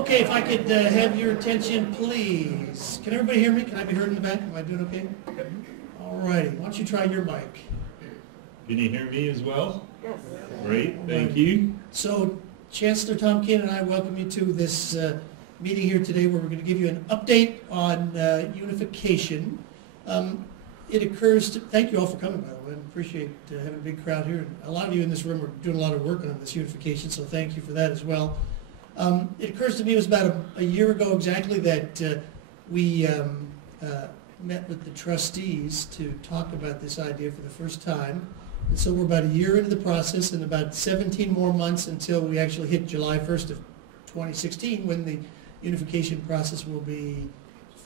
Okay, if I could have your attention, please. Can everybody hear me? Can I be heard in the back? Am I doing okay? All righty. Why don't you try your mic? Can you hear me as well? Yes. Great, thank you. So, Chancellor Tom Keane and I welcome you to this meeting here today where we're going to give you an update on unification. It occurs to, thank you all for coming, by the way. I appreciate having a big crowd here. And a lot of you in this room are doing a lot of work on this unification, so thank you for that as well. It occurs to me it was about a year ago exactly that we met with the trustees to talk about this idea for the first time. And so we're about a year into the process and about 17 more months until we actually hit July 1st of 2016 when the unification process will be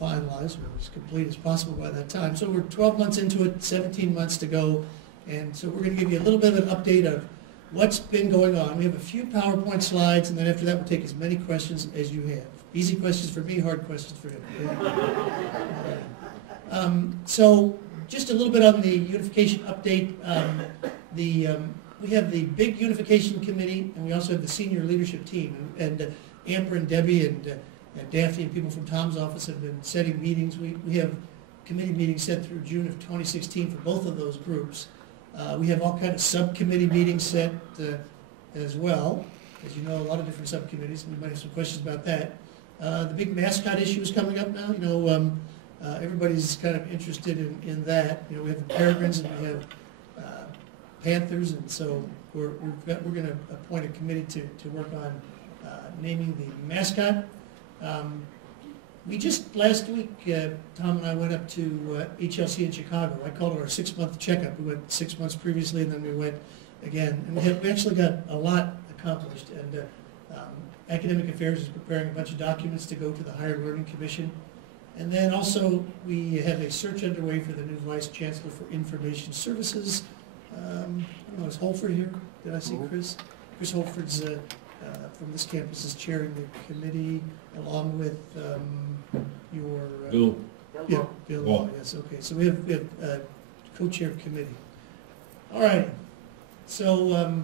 finalized or as complete as possible by that time. So we're 12 months into it, 17 months to go, and so we're going to give you a little bit of an update of what's been going on. We have a few PowerPoint slides, and then after that we'll take as many questions as you have. Easy questions for me, hard questions for him. So just a little bit on the unification update. We have the big unification committee, and we also have the senior leadership team. And Amber and Debbie and Daphne and people from Tom's office have been setting meetings. We have committee meetings set through June of 2016 for both of those groups. We have all kinds of subcommittee meetings set as well. As you know, a lot of different subcommittees, and we might have some questions about that. The big mascot issue is coming up now. You know, everybody's kind of interested in that. You know, we have the Peregrines and we have Panthers, and so we're going to appoint a committee to work on naming the mascot. We just last week, Tom and I went up to HLC in Chicago. I called it our 6-month checkup. We went 6 months previously, and then we went again. And we actually got a lot accomplished. And Academic Affairs is preparing a bunch of documents to go to the Higher Learning Commission. And then also we have a search underway for the new Vice Chancellor for Information Services. I don't know, is Holford here? Did I see Chris? Chris Holford's from this campus is chairing the committee along with your... Bill. Yeah, Bill. Well. Yes, okay. So we have co-chair committee. All right. So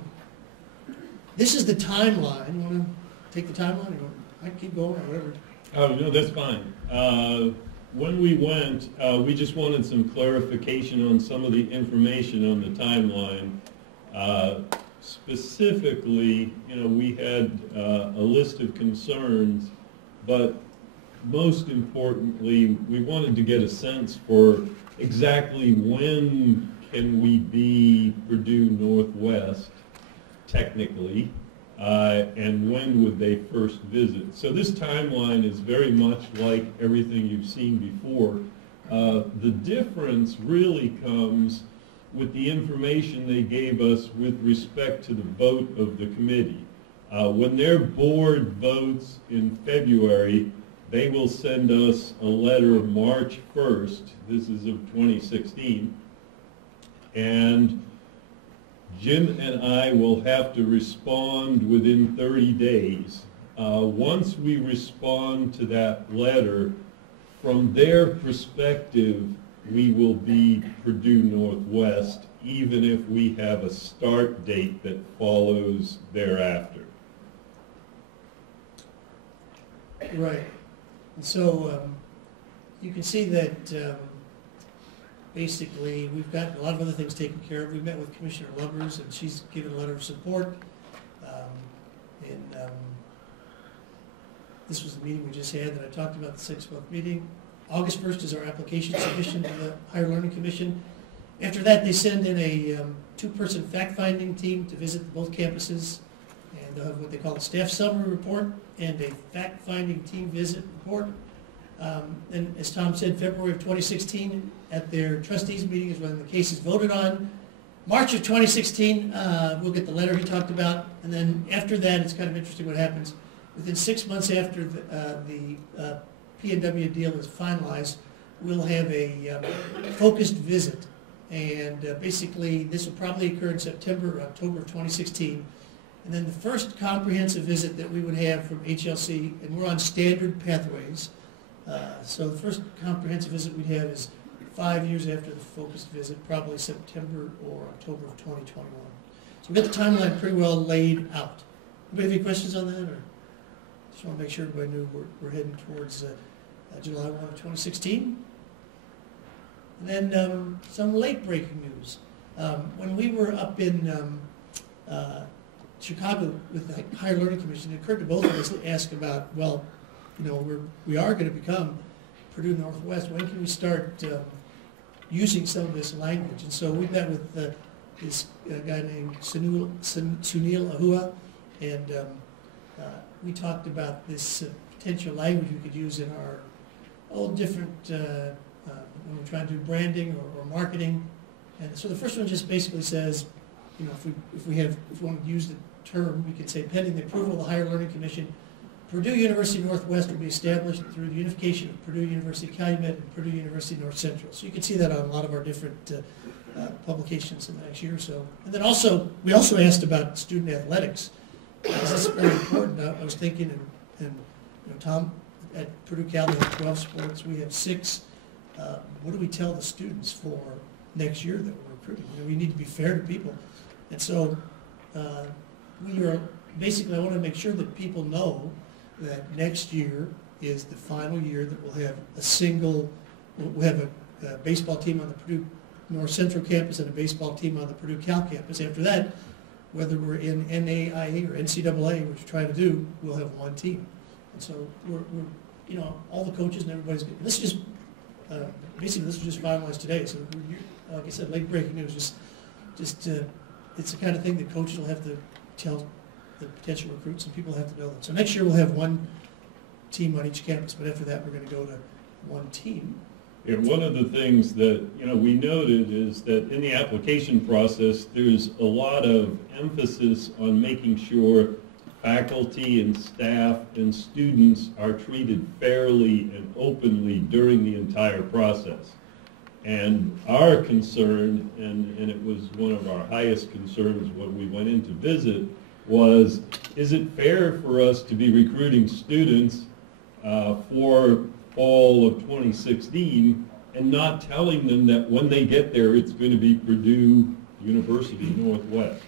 this is the timeline. You want to take the timeline? Or I can keep going or whatever. Oh, no, that's fine. When we went, we just wanted some clarification on some of the information on the timeline. Specifically, you know, we had a list of concerns, but most importantly, we wanted to get a sense for exactly when can we be Purdue Northwest, technically, and when would they first visit. So this timeline is very much like everything you've seen before. The difference really comes with the information they gave us with respect to the vote of the committee. When their board votes in February, they will send us a letter March 1st, this is of 2016, and Jim and I will have to respond within 30 days. Once we respond to that letter, from their perspective, we will be Purdue Northwest, even if we have a start date that follows thereafter. Right. And so you can see that basically we've got a lot of other things taken care of. We met with Commissioner Lubbers, and she's given a letter of support. This was the meeting we just had that I talked about, the 6-month meeting. August 1st is our application submission to the Higher Learning Commission. After that, they send in a 2-person fact-finding team to visit both campuses, and they'll have what they call a staff summary report and a fact-finding team visit report. And as Tom said, February of 2016, at their trustees meeting is when the case is voted on. March of 2016, we'll get the letter he talked about, and then after that, it's kind of interesting what happens. Within 6 months after the P&W deal is finalized, we'll have a focused visit. And basically, this will probably occur in September or October of 2016. And then the first comprehensive visit that we would have from HLC, and we're on standard pathways. So the first comprehensive visit we'd have is 5 years after the focused visit, probably September or October of 2021. So we got the timeline pretty well laid out. Anybody have any questions on that? Or? Just want to make sure everybody knew we're heading towards July 1 of 2016. And then some late-breaking news. When we were up in Chicago with the Higher Learning Commission, it occurred to both of us to ask about, well, you know, we are going to become Purdue Northwest. When can we start using some of this language? And so we met with this guy named Sunil Ahua, and we talked about this potential language we could use in our all different, when we're trying to do branding or marketing. And so the first one just basically says, you know, if we want to use the term, we could say pending the approval of the Higher Learning Commission, Purdue University Northwest will be established through the unification of Purdue University Calumet and Purdue University North Central. So you can see that on a lot of our different publications in the next year or so. And then also, we also asked about student athletics, because that's very important. I was thinking, and you know, Tom, at Purdue Cal, we have 12 sports, we have 6. What do we tell the students for next year that we're recruiting? You know, we need to be fair to people. And so we are, basically I want to make sure that people know that next year is the final year that we'll have we'll have a baseball team on the Purdue North Central campus and a baseball team on the Purdue Cal campus. After that, whether we're in NAIA or NCAA, which we're trying to do, we'll have one team. And so we're you know, all the coaches and everybody's good. This is just, basically this was just finalized today. So like I said, late breaking news, just it's the kind of thing that coaches will have to tell the potential recruits, and people have to know that. So next year we'll have one team on each campus, but after that we're going to go to one team. Yeah, one of the things that, you know, we noted is that in the application process, there's a lot of emphasis on making sure faculty and staff and students are treated fairly and openly during the entire process. And our concern, and it was one of our highest concerns when we went in to visit, was, is it fair for us to be recruiting students for fall of 2016 and not telling them that when they get there it's going to be Purdue University Northwest?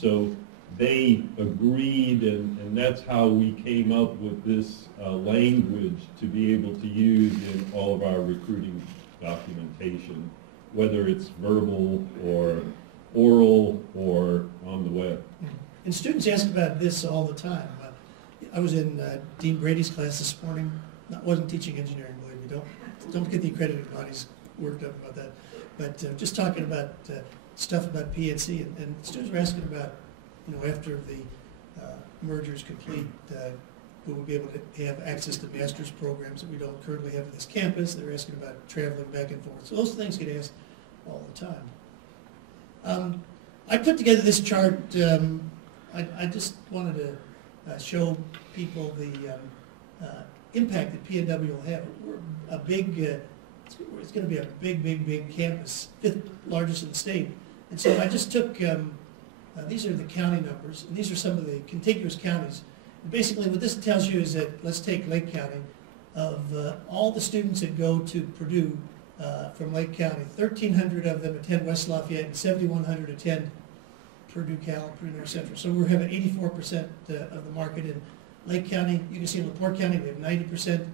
So they agreed, and that's how we came up with this language to be able to use in all of our recruiting documentation, whether it's verbal or oral or on the web. And students ask about this all the time. I was in Dean Brady's class this morning. I wasn't teaching engineering, believe me. Don't get the accredited bodies worked up about that. But just talking about stuff about PNC, and students were asking about, you know, after the merger is complete, we will be able to have access to master's programs that we don't currently have at this campus. They're asking about traveling back and forth. So those things get asked all the time. I put together this chart. I just wanted to show people the impact that PNW will have. We're a big, it's going to be a big campus, 5th largest in the state. And so I just took, these are the county numbers, and these are some of the contiguous counties. And basically what this tells you is that, let's take Lake County, of all the students that go to Purdue from Lake County, 1,300 of them attend West Lafayette and 7,100 attend Purdue Cal, Purdue North Central. So we're having 84% of the market in Lake County. You can see in LaPorte County we have 90%,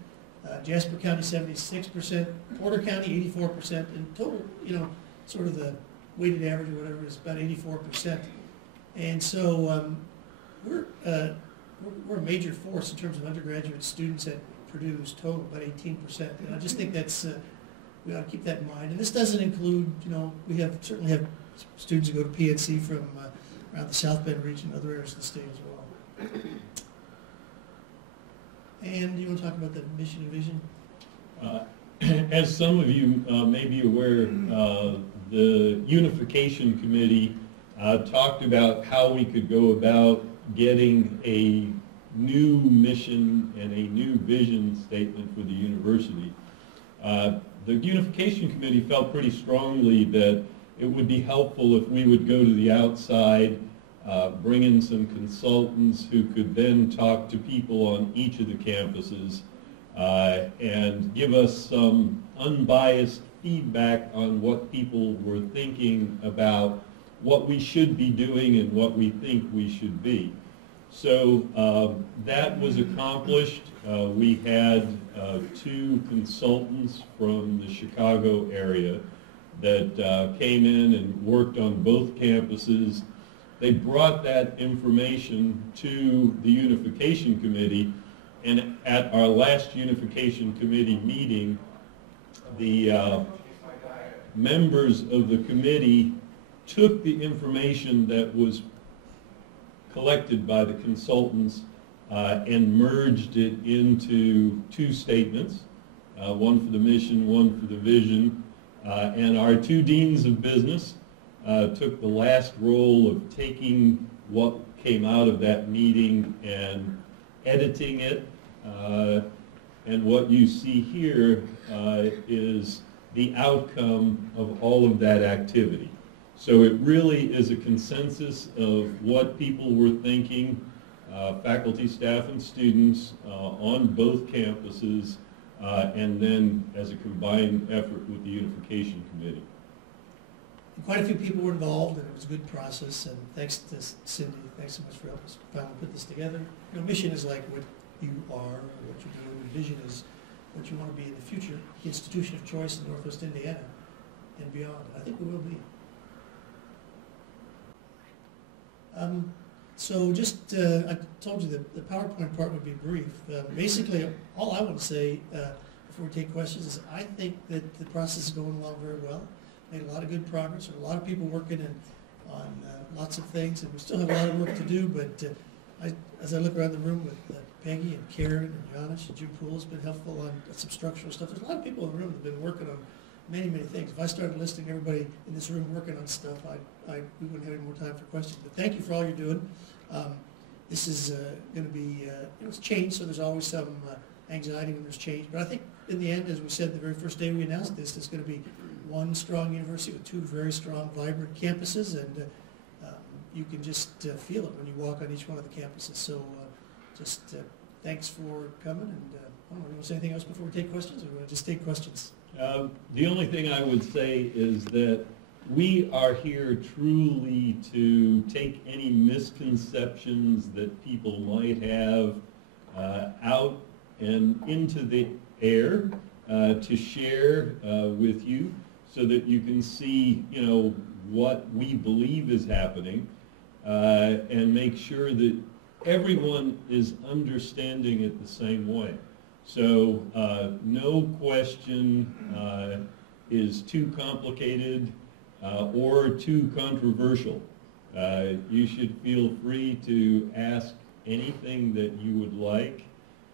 Jasper County 76%, Porter County 84%, and total, you know, sort of the weighted average or whatever is about 84%. And so we're a major force in terms of undergraduate students at Purdue's total, about 18%. And I just think that's, we ought to keep that in mind. And this doesn't include, you know, we certainly have students who go to PNC from around the South Bend region, other areas of the state as well. And you want to talk about the mission and vision? As some of you may be aware, the Unification Committee talked about how we could go about getting a new mission and a new vision statement for the university. The Unification Committee felt pretty strongly that it would be helpful if we would go to the outside, bring in some consultants who could then talk to people on each of the campuses and give us some unbiased feedback on what people were thinking about what we should be doing and what we think we should be. So that was accomplished. We had 2 consultants from the Chicago area that came in and worked on both campuses. They brought that information to the Unification Committee, and at our last Unification Committee meeting, the members of the committee took the information that was collected by the consultants and merged it into 2 statements, one for the mission, one for the vision, and our 2 deans of business took the last role of taking what came out of that meeting and editing it. And what you see here is the outcome of all of that activity. So it really is a consensus of what people were thinking, faculty, staff, and students on both campuses, and then as a combined effort with the Unification Committee. Quite a few people were involved, and it was a good process, and thanks to Cindy, thanks so much for helping us finally put this together. You know, mission is like what you are, or what you're doing, and vision is what you want to be in the future, the institution of choice in Northwest Indiana and beyond. I think we will be. So just, I told you that the PowerPoint part would be brief. Basically, all I want to say before we take questions is I think that the process is going along very well. Made a lot of good progress. There are a lot of people working on lots of things, and we still have a lot of work to do, but as I look around the room with Peggy and Karen and Janice and Jim Poole has been helpful on some structural stuff. There's a lot of people in the room that have been working on many, many things. If I started listing everybody in this room working on stuff, we wouldn't have any more time for questions. But thank you for all you're doing. This is going to be, it's change, so there's always some anxiety when there's change. But I think in the end, as we said the very first day we announced this, it's going to be one strong university with 2 very strong, vibrant campuses, and you can just feel it when you walk on each one of the campuses. So just thanks for coming, and I don't know, you want to say anything else before we take questions, or do you want to just take questions? The only thing I would say is that we are here truly to take any misconceptions that people might have out and into the air to share with you, so that you can see, you know, what we believe is happening, and make sure that everyone is understanding it the same way. So no question is too complicated or too controversial. You should feel free to ask anything that you would like,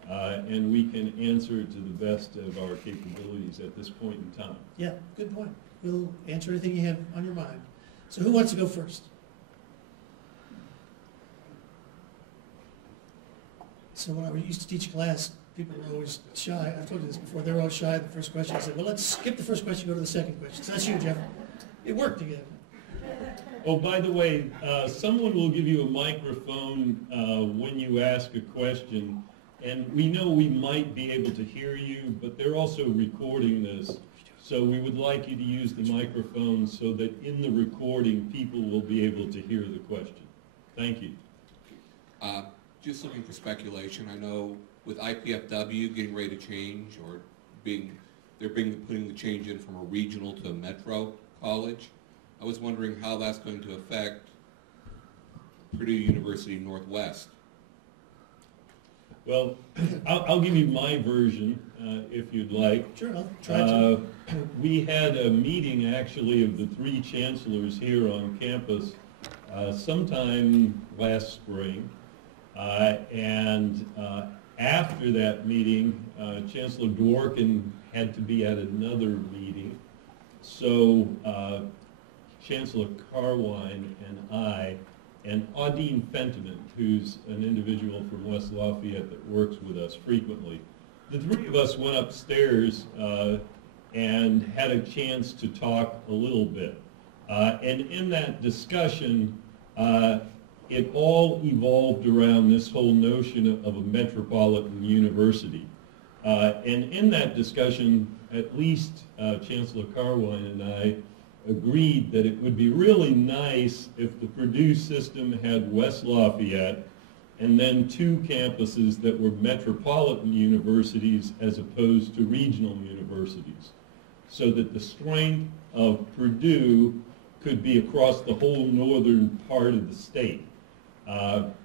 and we can answer it to the best of our capabilities at this point in time. Yeah, good point. We'll answer anything you have on your mind. So who wants to go first? So when I used to teach class, people were always shy. I've told you this before. They were always shy of the first question. I said, well, let's skip the first question, go to the second question. So that's you, Jeff. It worked again. Oh, by the way, someone will give you a microphone when you ask a question. And we know we might be able to hear you, but they're also recording this. So we would like you to use the microphone so that in the recording, people will be able to hear the question. Thank you. Just looking for speculation. I know with IPFW getting ready to change, or putting the change in from a regional to a metro college, I was wondering how that's going to affect Purdue University Northwest. Well, I'll give you my version, if you'd like. Sure, I'll try to. We had a meeting, actually, of the 3 chancellors here on campus sometime last spring. And after that meeting, Chancellor Dworkin had to be at another meeting. So Chancellor Carwine and I, and Audine Fentiment, who's an individual from West Lafayette that works with us frequently, the 3 of us went upstairs and had a chance to talk a little bit. And in that discussion, it all evolved around this whole notion of a metropolitan university. And in that discussion, at least Chancellor Carwine and I agreed that it would be really nice if the Purdue system had West Lafayette and then 2 campuses that were metropolitan universities as opposed to regional universities, so that the strength of Purdue could be across the whole northern part of the state.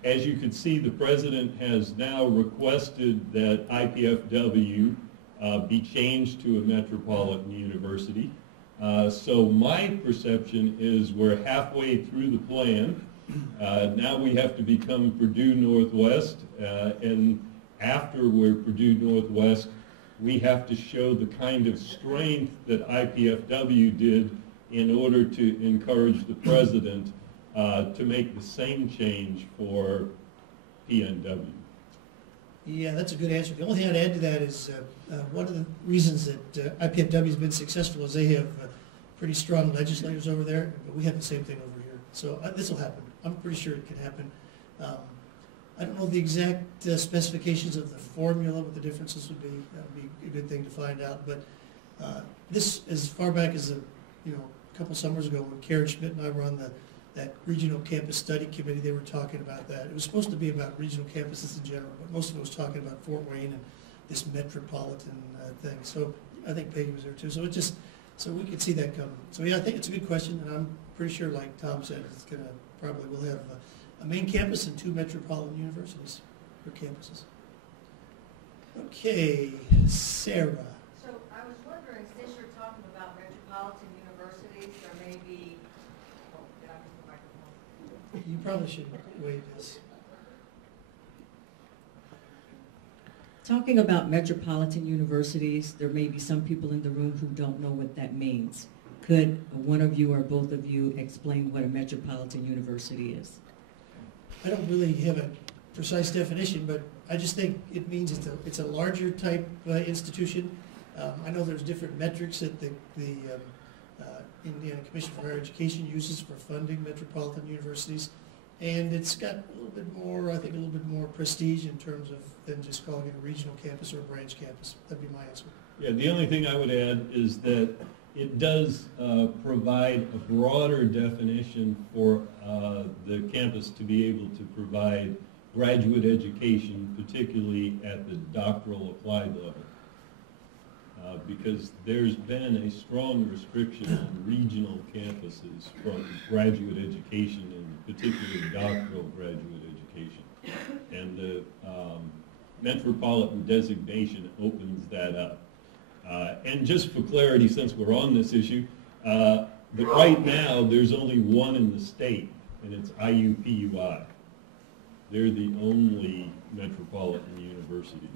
As you can see, the president has now requested that IPFW be changed to a metropolitan university. So my perception is we're halfway through the plan. Now we have to become Purdue Northwest, and after we're Purdue Northwest, we have to show the kind of strength that IPFW did in order to encourage the president to make the same change for PNW. Yeah, that's a good answer. The only thing I'd add to that is one of the reasons that IPFW has been successful is they have pretty strong legislators over there, but we have the same thing over here. So this will happen. I'm pretty sure it can happen. I don't know the exact specifications of the formula, what the differences would be. That would be a good thing to find out. But this, as far back as a couple summers ago, when Karen Schmidt and I were on that regional campus study committee, they were talking about that. It was supposed to be about regional campuses in general, but most of it was talking about Fort Wayne and this metropolitan thing. So I think Peggy was there too. So we could see that coming. So yeah, I think it's a good question, and I'm pretty sure, like Tom said, it's gonna we'll have a main campus and 2 metropolitan universities or campuses. Okay, Sarah. So I was wondering, since you're talking about metropolitan universities, there may be, oh, did I miss the microphone? You probably should wait this. Talking about metropolitan universities, there may be some people in the room who don't know what that means. Could one of you or both of you explain what a metropolitan university is? I don't really have a precise definition, but I just think it means it's a larger type institution. I know there's different metrics that the Indiana Commission for Higher Education uses for funding metropolitan universities, and it's got a little bit more, I think, a little bit more prestige in terms of than just calling it a regional campus or a branch campus. That'd be my answer. Yeah, the only thing I would add is that it does provide a broader definition for the campus to be able to provide graduate education, particularly at the doctoral applied level. Because there's been a strong restriction on regional campuses from graduate education, and particularly doctoral graduate education. And the metropolitan designation opens that up. And just for clarity, since we're on this issue, but right now there's only one in the state, and it's IUPUI. They're the only metropolitan university.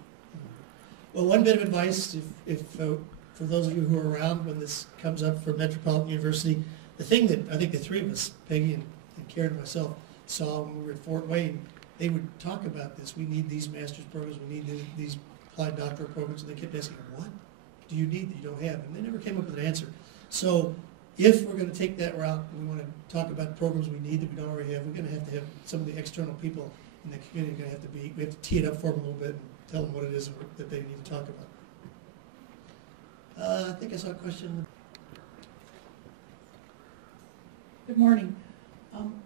Well, one bit of advice, if for those of you who are around when this comes up for Metropolitan University, the thing that I think the 3 of us, Peggy and Karen and myself, saw when we were at Fort Wayne, they would talk about this. We need these master's programs, we need these applied doctoral programs, and they kept asking, what do you need that you don't have? And they never came up with an answer. So if we're going to take that route, and we want to talk about programs we need that we don't already have, we're going to have some of the external people in the community are going to have to be, we have to tee it up for them a little bit and tell them what it is that they need to talk about. I think I saw a question. Good morning.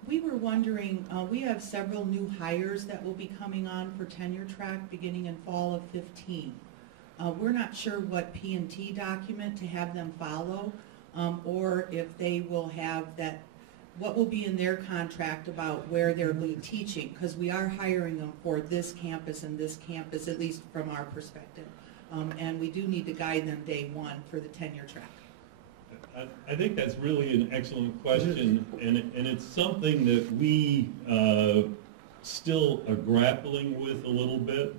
We were wondering, we have several new hires that will be coming on for tenure track beginning in fall of 15. We're not sure what P&T document to have them follow, or if they will have that, what will be in their contract about where they'll be teaching, because we are hiring them for this campus and this campus, at least from our perspective. And we do need to guide them day one for the tenure track. I think that's really an excellent question, and it's something that we still are grappling with a little bit,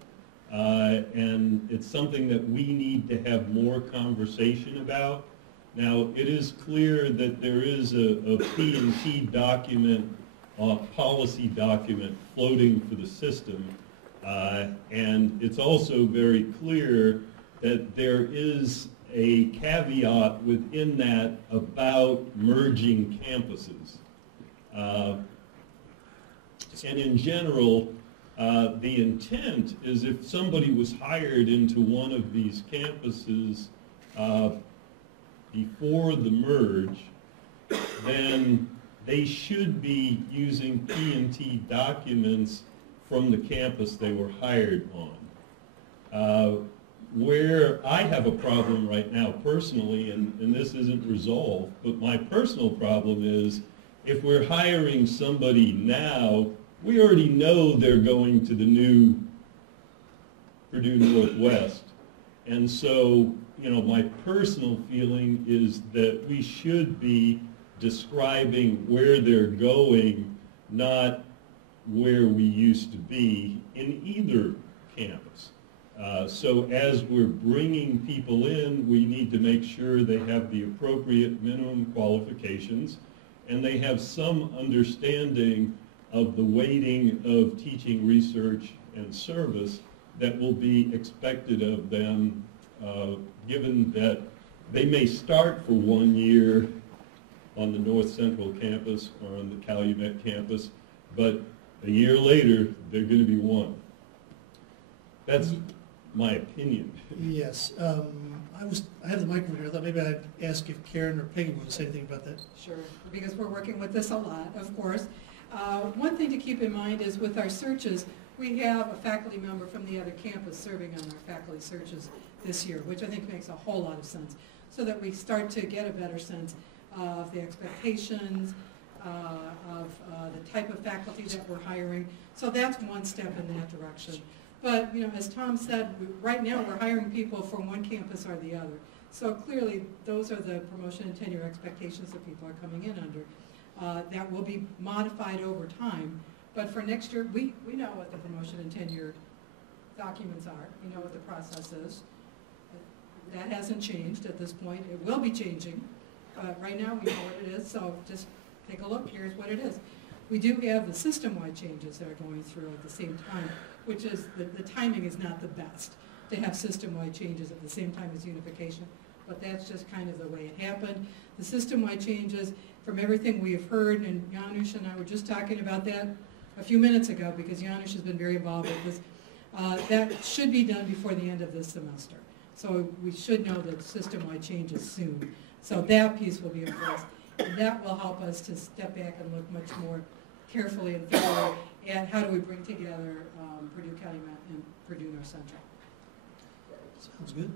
and it's something that we need to have more conversation about. Now, it is clear that there is a P&T document, policy document floating for the system, and it's also very clear that there is a caveat within that about merging campuses. And in general, the intent is if somebody was hired into one of these campuses before the merge, then they should be using P&T documents from the campus they were hired on. Where I have a problem right now personally, and this isn't resolved, but my personal problem is if we're hiring somebody now, we already know they're going to the new Purdue Northwest. And so, you know, my personal feeling is that we should be describing where they're going, not where we used to be in either campus. So as we're bringing people in, we need to make sure they have the appropriate minimum qualifications and they have some understanding of the weighting of teaching, research, and service that will be expected of them, given that they may start for 1 year on the North Central campus or on the Calumet campus, but a year later, they're going to be one. That's my opinion. Yes. I have the microphone here. I thought maybe I'd ask if Karen or Peggy wanted to say anything about that. Sure, because we're working with this a lot, of course. One thing to keep in mind is with our searches, we have a faculty member from the other campus serving on our faculty searches this year, which I think makes a whole lot of sense, so that we start to get a better sense of the expectations, of the type of faculty that we're hiring. So that's one step in that direction. But, you know, as Tom said, right now we're hiring people from one campus or the other. So clearly, those are the promotion and tenure expectations that people are coming in under. That will be modified over time. But for next year, we know what the promotion and tenure documents are. We know what the process is. That hasn't changed at this point. It will be changing. But right now, we know what it is. So just take a look. Here's what it is. We do have the system-wide changes that are going through at the same time, which is the timing is not the best to have system-wide changes at the same time as unification. But that's just kind of the way it happened. The system-wide changes, from everything we have heard, and Janusz and I were just talking about that a few minutes ago because Janusz has been very involved with this. That should be done before the end of this semester. So we should know the system-wide changes soon. So that piece will be in place. And that will help us to step back and look much more carefully and thoroughly at how do we bring together Purdue Calumet and Purdue North Central. Sounds good.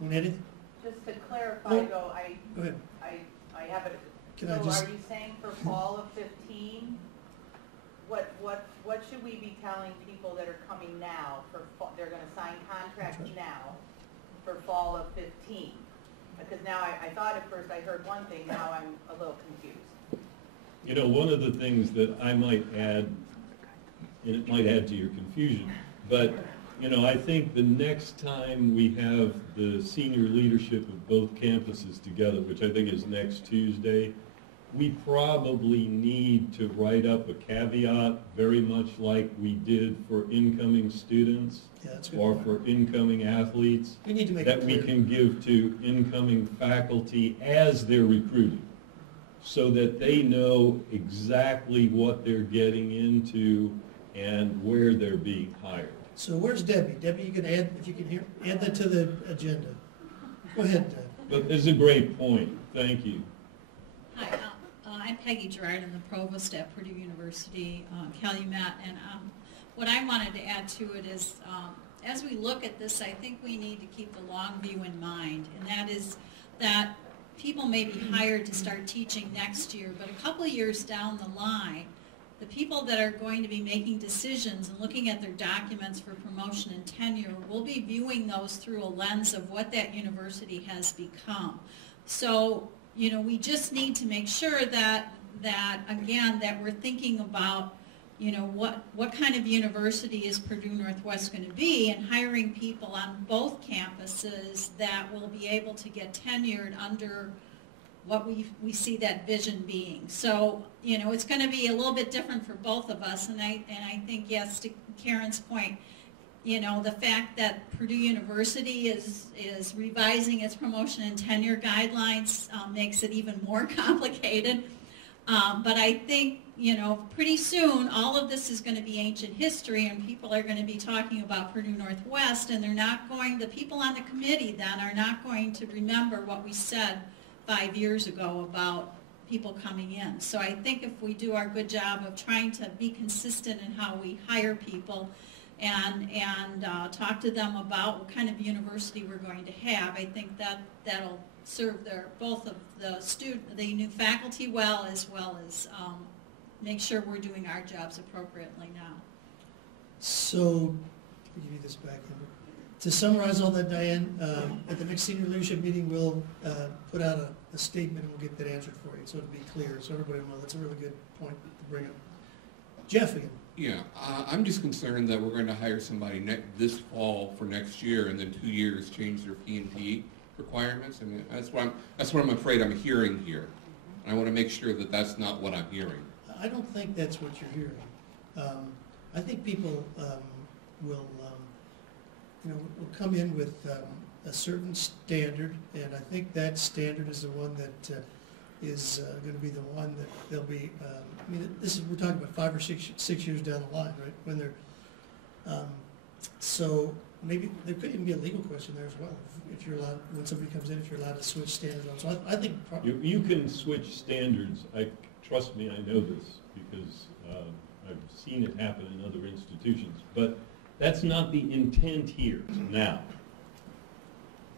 Want to add anything? Just to clarify, Well, though, Go ahead. I have it. Can So I just? are you saying for fall of 15, what should we be telling people that are coming now for they're going to sign contracts now for fall of 15? Because now I thought at first I heard one thing, now I'm a little confused. You know, one of the things that I might add, and it might add to your confusion, but, you know, I think the next time we have the senior leadership of both campuses together, which I think is next Tuesday, we probably need to write up a caveat, very much like we did for incoming students Yeah, that's a good or point. for incoming athletes, We need to make that it we clear. can give to incoming faculty as they're recruiting, so that they know exactly what they're getting into and where they're being hired. So where's Debbie? Debbie, you can add, if you can hear, add that to the agenda. Go ahead, Deb. But it's a great point. Thank you. Hi, I'm Peggy Gerard. I'm the provost at Purdue University, Calumet, and what I wanted to add to it is, as we look at this, I think we need to keep the long view in mind, and that is that people may be hired to start teaching next year, but a couple of years down the line, the people that are going to be making decisions and looking at their documents for promotion and tenure will be viewing those through a lens of what that university has become. So, you know, we just need to make sure that again, that we're thinking about, you know, what kind of university is Purdue Northwest going to be, and hiring people on both campuses that will be able to get tenured under what we see that vision being. So, you know, it's going to be a little bit different for both of us, and I think, yes, to Karen's point, you know, the fact that Purdue University is revising its promotion and tenure guidelines makes it even more complicated. But I think, you know, pretty soon all of this is going to be ancient history, and people are going to be talking about Purdue Northwest, and they're not going, the people on the committee then are not going to remember what we said 5 years ago about people coming in. So I think if we do our good job of trying to be consistent in how we hire people and talk to them about what kind of university we're going to have, I think that'll serve both of the new faculty well as make sure we're doing our jobs appropriately now. So, let me give you this back, Amber. To summarize all that, Diane, at the next senior leadership meeting, we'll put out a statement and we'll get that answered for you, so it'll be clear, so everybody will know. That's a really good point to bring up. Jeff again. Yeah, I'm just concerned that we're going to hire somebody this fall for next year, and then 2 years change their P&T requirements. I mean, that's what I'm afraid I'm hearing here, and I want to make sure that that's not what I'm hearing. I don't think that's what you're hearing. I think people will come in with a certain standard, and I think that standard is the one that is going to be the one that they'll be. I mean, we're talking about 5 or 6 years down the line, right? When they're so maybe there could even be a legal question there as well. If you're allowed, when somebody comes in, if you're allowed to switch standards on. So I think you can switch standards. Trust me, I know this because I've seen it happen in other institutions. But that's not the intent here now,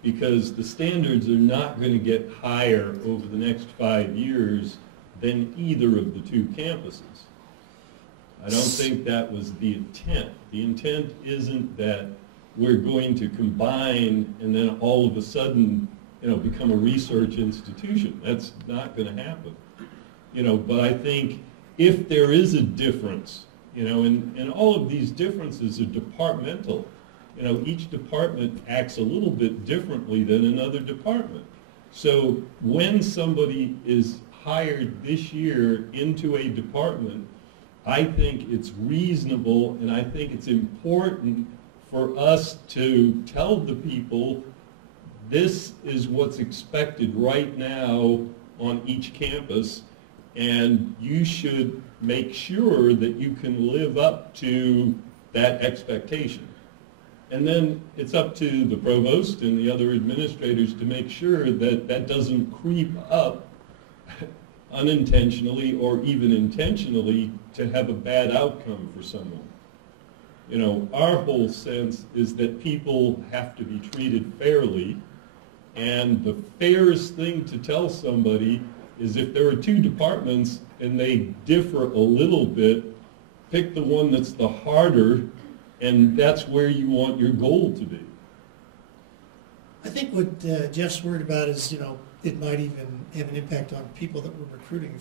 because the standards are not going to get higher over the next 5 years than either of the two campuses. I don't think that was the intent. The intent isn't that we're going to combine and then all of a sudden, become a research institution. That's not going to happen. But I think if there is a difference, and all of these differences are departmental. Each department acts a little bit differently than another department. So when somebody is hired this year into a department, I think it's reasonable and I think it's important for us to tell the people this is what's expected right now on each campus, and you should make sure that you can live up to that expectation. And then it's up to the provost and the other administrators to make sure that that doesn't creep up unintentionally or even intentionally to have a bad outcome for someone. Our whole sense is that people have to be treated fairly, and the fairest thing to tell somebody is if there are two departments and they differ a little bit, pick the one that's the harder, and that's where you want your goal to be. I think what Jeff's worried about is, it might even have an impact on people that we're recruiting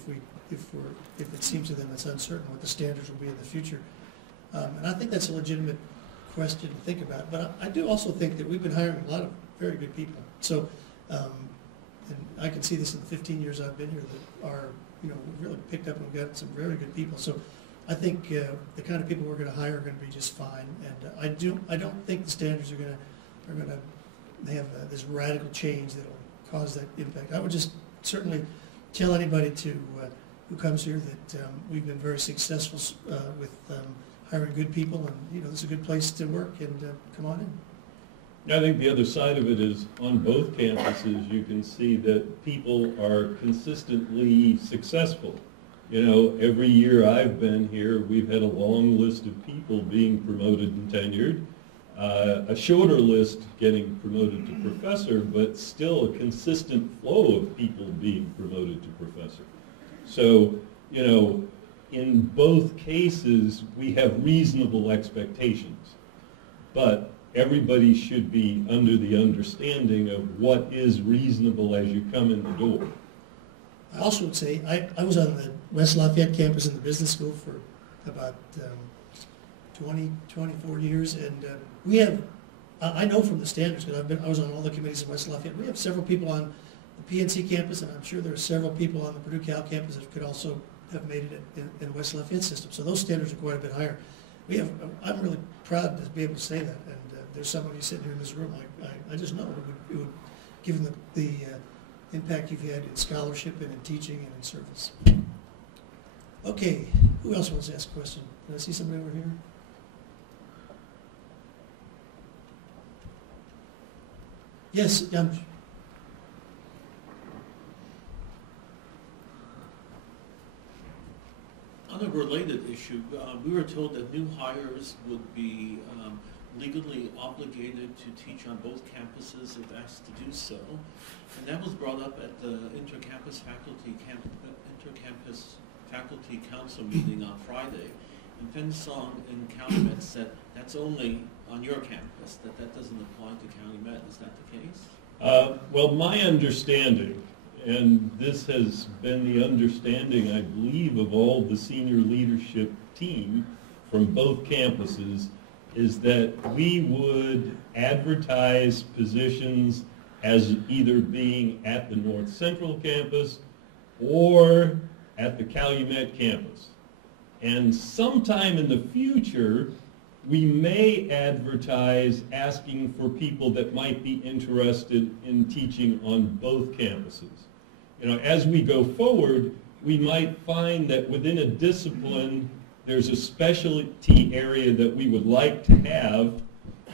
if it seems to them it's uncertain what the standards will be in the future. And I think that's a legitimate question to think about. But I do also think that we've been hiring a lot of very good people. So, and I can see this in the 15 years I've been here that are, we've really picked up and we've got some very good people. So I think the kind of people we're going to hire are going to be just fine. And I don't think the standards are going to have this radical change that will cause that impact. I would just certainly tell anybody who comes here that we've been very successful with hiring good people, and this is a good place to work, and come on in. I think the other side of it is on both campuses you can see that people are consistently successful. Every year I've been here, we've had a long list of people being promoted and tenured, a shorter list getting promoted to professor, but still a consistent flow of people being promoted to professor. So, in both cases, we have reasonable expectations, but everybody should be under the understanding of what is reasonable as you come in the door. I also would say, I was on the West Lafayette campus in the business school for about 24 years, and we have, I know from the standards, because I was on all the committees in West Lafayette, we have several people on the PNC campus, and I'm sure there are several people on the Purdue Cal campus that could also have made it in West Lafayette system. So those standards are quite a bit higher. I'm really proud to be able to say that, and there's somebody sitting here in this room, I just know it would given the impact you've had in scholarship and in teaching and in service. Okay, who else wants to ask a question? Did I see somebody over here? Yes, related issue. We were told that new hires would be legally obligated to teach on both campuses if asked to do so. And that was brought up at the Intercampus Faculty Council meeting on Friday. And Fensong and Calumet said that's only on your campus, that doesn't apply to Calumet. Is that the case? Well, my understanding, and this has been the understanding, I believe, of all the senior leadership team from both campuses, is that we would advertise positions as either being at the North Central campus or at the Calumet campus. And sometime in the future, we may advertise asking for people that might be interested in teaching on both campuses. You know, as we go forward, we might find that within a discipline, there's a specialty area that we would like to have,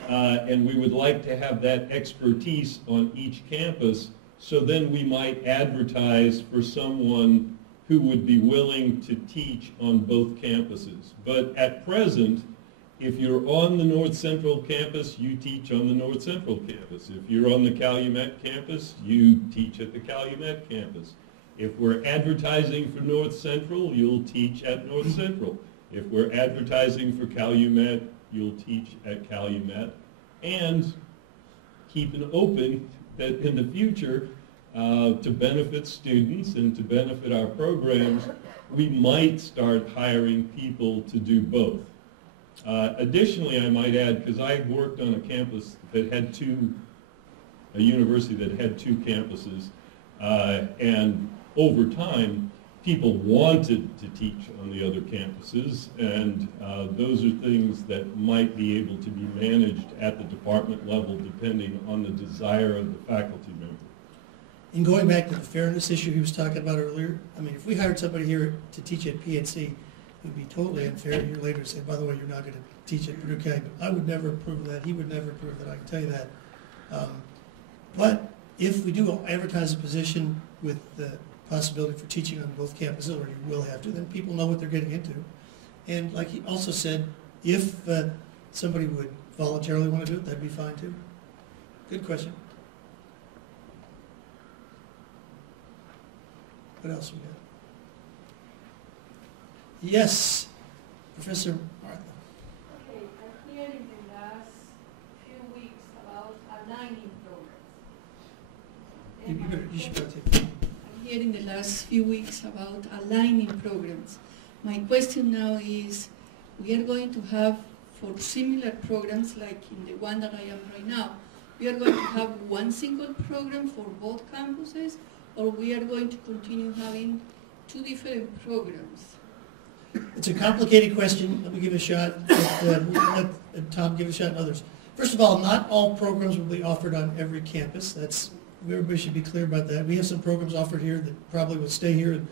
and we would like to have that expertise on each campus. So then we might advertise for someone who would be willing to teach on both campuses. But at present, if you're on the North Central campus, you teach on the North Central campus. If you're on the Calumet campus, you teach at the Calumet campus. If we're advertising for North Central, you'll teach at North Central. If we're advertising for Calumet, you'll teach at Calumet. And keep it open that in the future, to benefit students and to benefit our programs, we might start hiring people to do both. Additionally, I might add, because I worked on a campus that had a university that had two campuses, and over time, people wanted to teach on the other campuses, and those are things that might be able to be managed at the department level depending on the desire of the faculty member. And going back to the fairness issue he was talking about earlier, I mean, if we hired somebody here to teach at PNC, it would be totally unfair a year later to say, by the way, you're not going to teach at Purdue County. I would never approve of that. He would never approve of that, I can tell you that. But if we do advertise a position with the possibility for teaching on both campuses, or you will have to, then people know what they're getting into. And like he also said, if somebody would voluntarily want to do it, that'd be fine too. Good question. What else we got? Yes, Professor Martha. Okay, I'm hearing the last few weeks about aligning programs. You should go take it. I'm hearing the last few weeks about aligning programs. My question now is, we are going to have, for similar programs like in the one that I am right now, we are going to have one single program for both campuses, or we are going to continue having two different programs? It's a complicated question. Let me give it a shot. Let Tom give it a shot and others. First of all, not all programs will be offered on every campus. Everybody should be clear about that. We have some programs offered here that probably will stay here and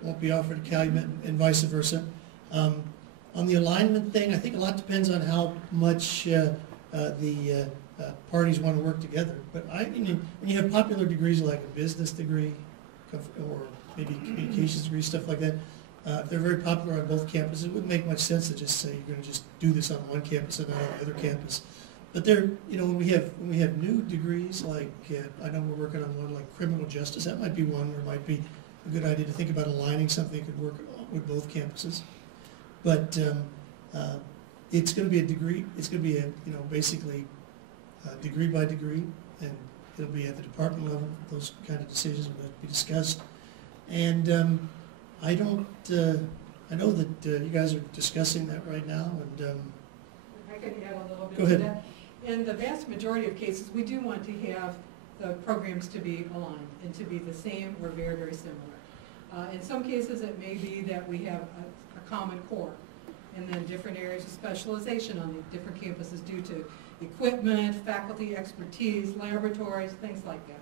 won't be offered at Calumet, and vice versa. On the alignment thing, I think a lot depends on how much the parties want to work together. But when you have popular degrees like a business degree or maybe communications degree, stuff like that, if they're very popular on both campuses, it wouldn't make much sense to just say you're going to just do this on one campus and not on the other campus. But when we have new degrees, like I know we're working on one like criminal justice, that might be one where it might be a good idea to think about aligning something that could work with both campuses. But it's going to be a degree. It's going to be basically degree by degree, and it'll be at the department level. Those kind of decisions will have to be discussed. And I know that you guys are discussing that right now. And If I can add a little bit go ahead. to that. In the vast majority of cases, we do want to have the programs to be aligned and to be the same or very, very similar. In some cases, it may be that we have a common core, and then different areas of specialization on the different campuses due to equipment, faculty expertise, laboratories, things like that.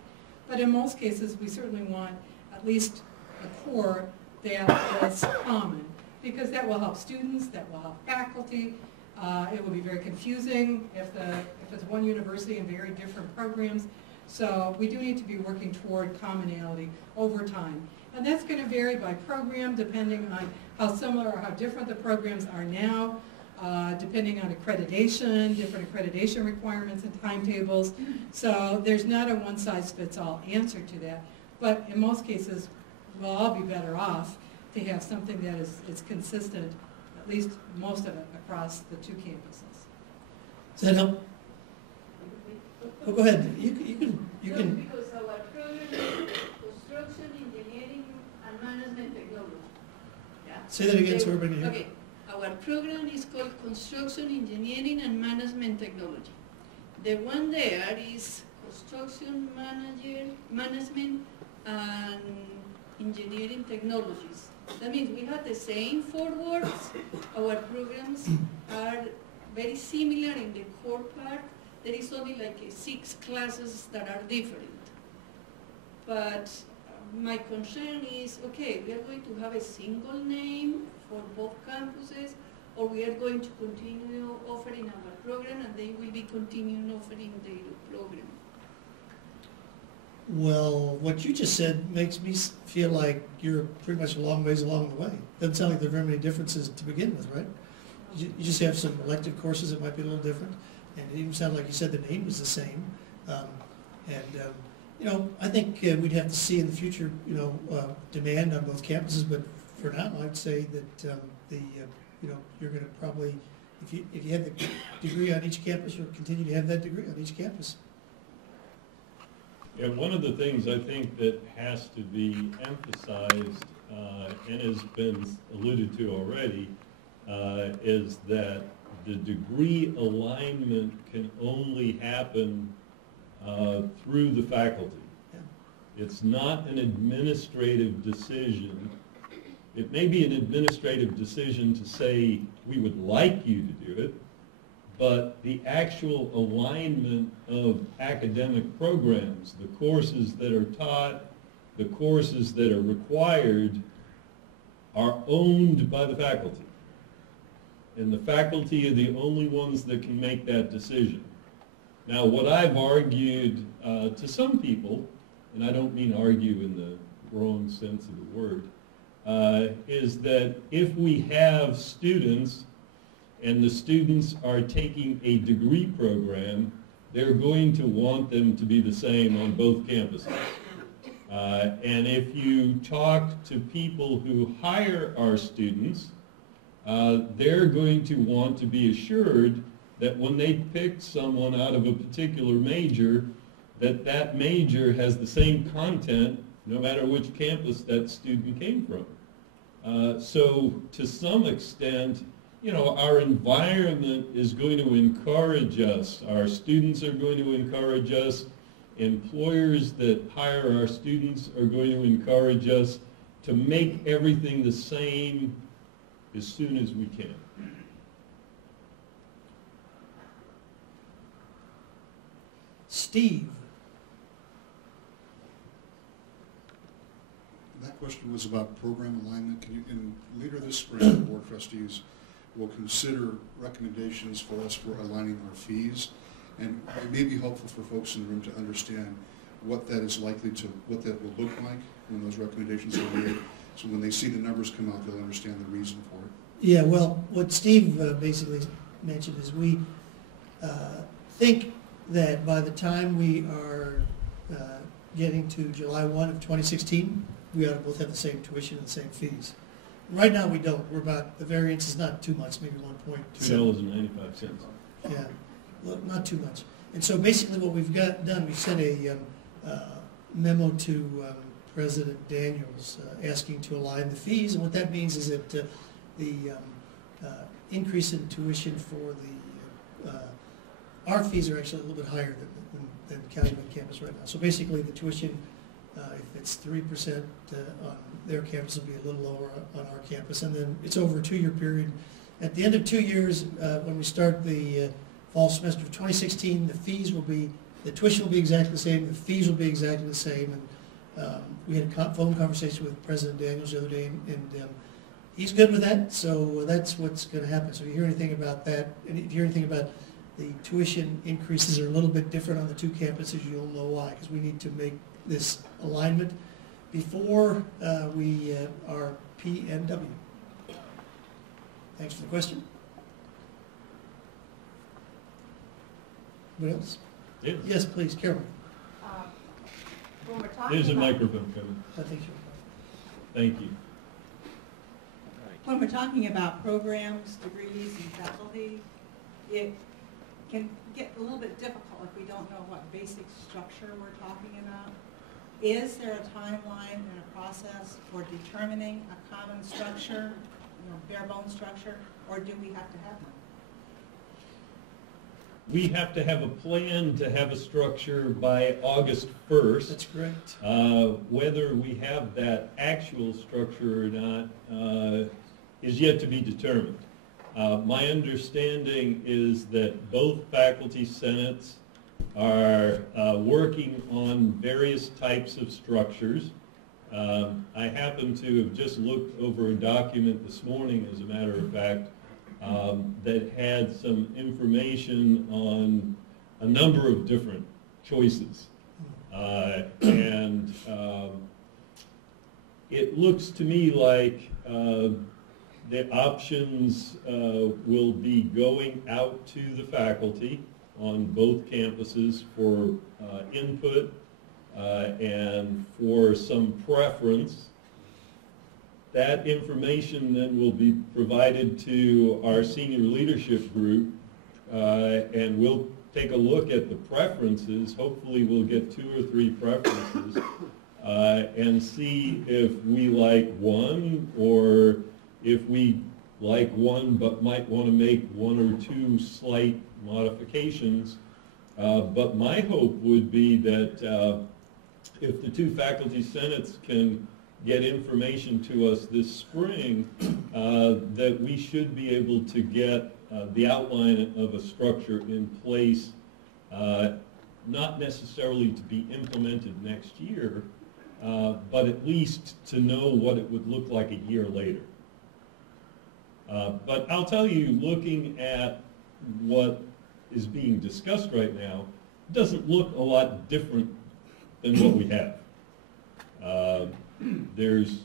But in most cases, we certainly want at least a core that is common, because that will help students, that will help faculty. It will be very confusing if it's one university and very different programs. So we do need to be working toward commonality over time. And that's going to vary by program depending on how similar or how different the programs are now, depending on accreditation, different accreditation requirements and timetables. So there's not a one-size-fits-all answer to that. But in most cases, we'll all be better off to have something that is consistent, at least most of it, across the two campuses. Does that help? Oh, go ahead. You can. Because our program is construction, engineering, and management technology. Yeah. Say that again so everybody can hear. Okay, our program is called construction, engineering, and management technology. The one there is construction management, and engineering technologies. That means we have the same 4 words. Our programs are very similar in the core part. There is only like 6 classes that are different. But my concern is, okay, we are going to have a single name for both campuses, or we are going to continue offering our program and they will be continuing offering their program. Well, what you just said makes me feel like you're pretty much a long ways along the way. Doesn't sound like there are very many differences to begin with, right? You just have some elective courses that might be a little different, and it even sounded like you said the name was the same. You know, I think we'd have to see in the future, you know, demand on both campuses. But for now, I'd say that you know, you're going to probably, if you have the degree on each campus, you'll continue to have that degree on each campus. Yeah, one of the things I think that has to be emphasized and has been alluded to already is that the degree alignment can only happen through the faculty. Yeah. It's not an administrative decision. It may be an administrative decision to say we would like you to do it, but the actual alignment of academic programs, the courses that are taught, the courses that are required, are owned by the faculty. And the faculty are the only ones that can make that decision. Now, what I've argued to some people, and I don't mean argue in the wrong sense of the word, is that if we have students and the students are taking a degree program, they're going to want them to be the same on both campuses. And if you talk to people who hire our students, they're going to want to be assured that when they pick someone out of a particular major, that that major has the same content no matter which campus that student came from. So to some extent, you know, our environment is going to encourage us. Our students are going to encourage us. Employers that hire our students are going to encourage us to make everything the same as soon as we can. Steve. That question was about program alignment. Can you, in later this spring, the board of trustees will consider recommendations for us for aligning our fees, and it may be helpful for folks in the room to understand what that is likely to, what that will look like when those recommendations are made. So when they see the numbers come out, they'll understand the reason for it. Yeah, well, what Steve basically mentioned is we think that by the time we are getting to July 1 of 2016, we ought to both have the same tuition and the same fees. Right now we don't. We're about, the variance is not too much, maybe 1.7. $2.95. Yeah, not too much. And so basically what we've got done, we sent a memo to President Daniels asking to align the fees, and what that means is that the increase in tuition for the, our fees are actually a little bit higher than Calumet campus right now. So basically the tuition, if it's 3% on their campus, will be a little lower on our campus, and then it's over a 2-year period. At the end of 2 years, when we start the fall semester of 2016, the fees will be, the tuition will be exactly the same, the fees will be exactly the same, and we had a phone conversation with President Daniels the other day, and he's good with that, so that's what's going to happen. So if you hear anything about that, and if you hear anything about the tuition increases are a little bit different on the two campuses, you'll know why, because we need to make this alignment before we are PNW. Thanks for the question. Anybody else? Yes. Yes, please, Carolyn. When we're talking There's a about, microphone coming. I think you. Thank you. When we're talking about programs, degrees, and faculty, it can get a little bit difficult if we don't know what basic structure we're talking about. Is there a timeline and a process for determining a common structure, bare bones structure, or do we have to have one? We have to have a plan to have a structure by August 1st. That's correct. Whether we have that actual structure or not is yet to be determined. My understanding is that both faculty senates are working on various types of structures. I happen to have just looked over a document this morning, as a matter of fact, that had some information on a number of different choices. And it looks to me like the options will be going out to the faculty on both campuses for input and for some preference. That information then will be provided to our senior leadership group, and we'll take a look at the preferences. Hopefully we'll get 2 or 3 preferences and see if we like one, or if we like one but might want to make 1 or 2 slight modifications. But my hope would be that if the 2 faculty senates can get information to us this spring, that we should be able to get the outline of a structure in place, not necessarily to be implemented next year, but at least to know what it would look like a year later. But I'll tell you, looking at what is being discussed right now, it doesn't look a lot different than what we have. There's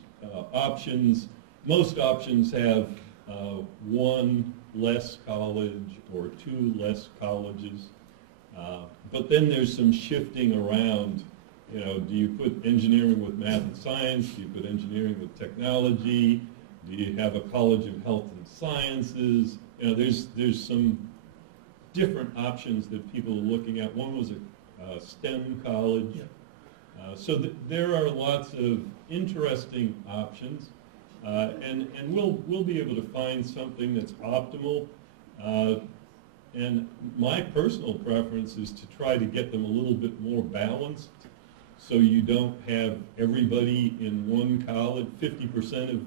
options. Most options have 1 less college or 2 less colleges. But then there's some shifting around. You know, do you put engineering with math and science? Do you put engineering with technology? Do you have a college of health and sciences? You know, there's some different options that people are looking at. One was a STEM college. Yeah. So there are lots of interesting options, and we'll be able to find something that's optimal. And my personal preference is to try to get them a little bit more balanced, so you don't have everybody in one college, 50% of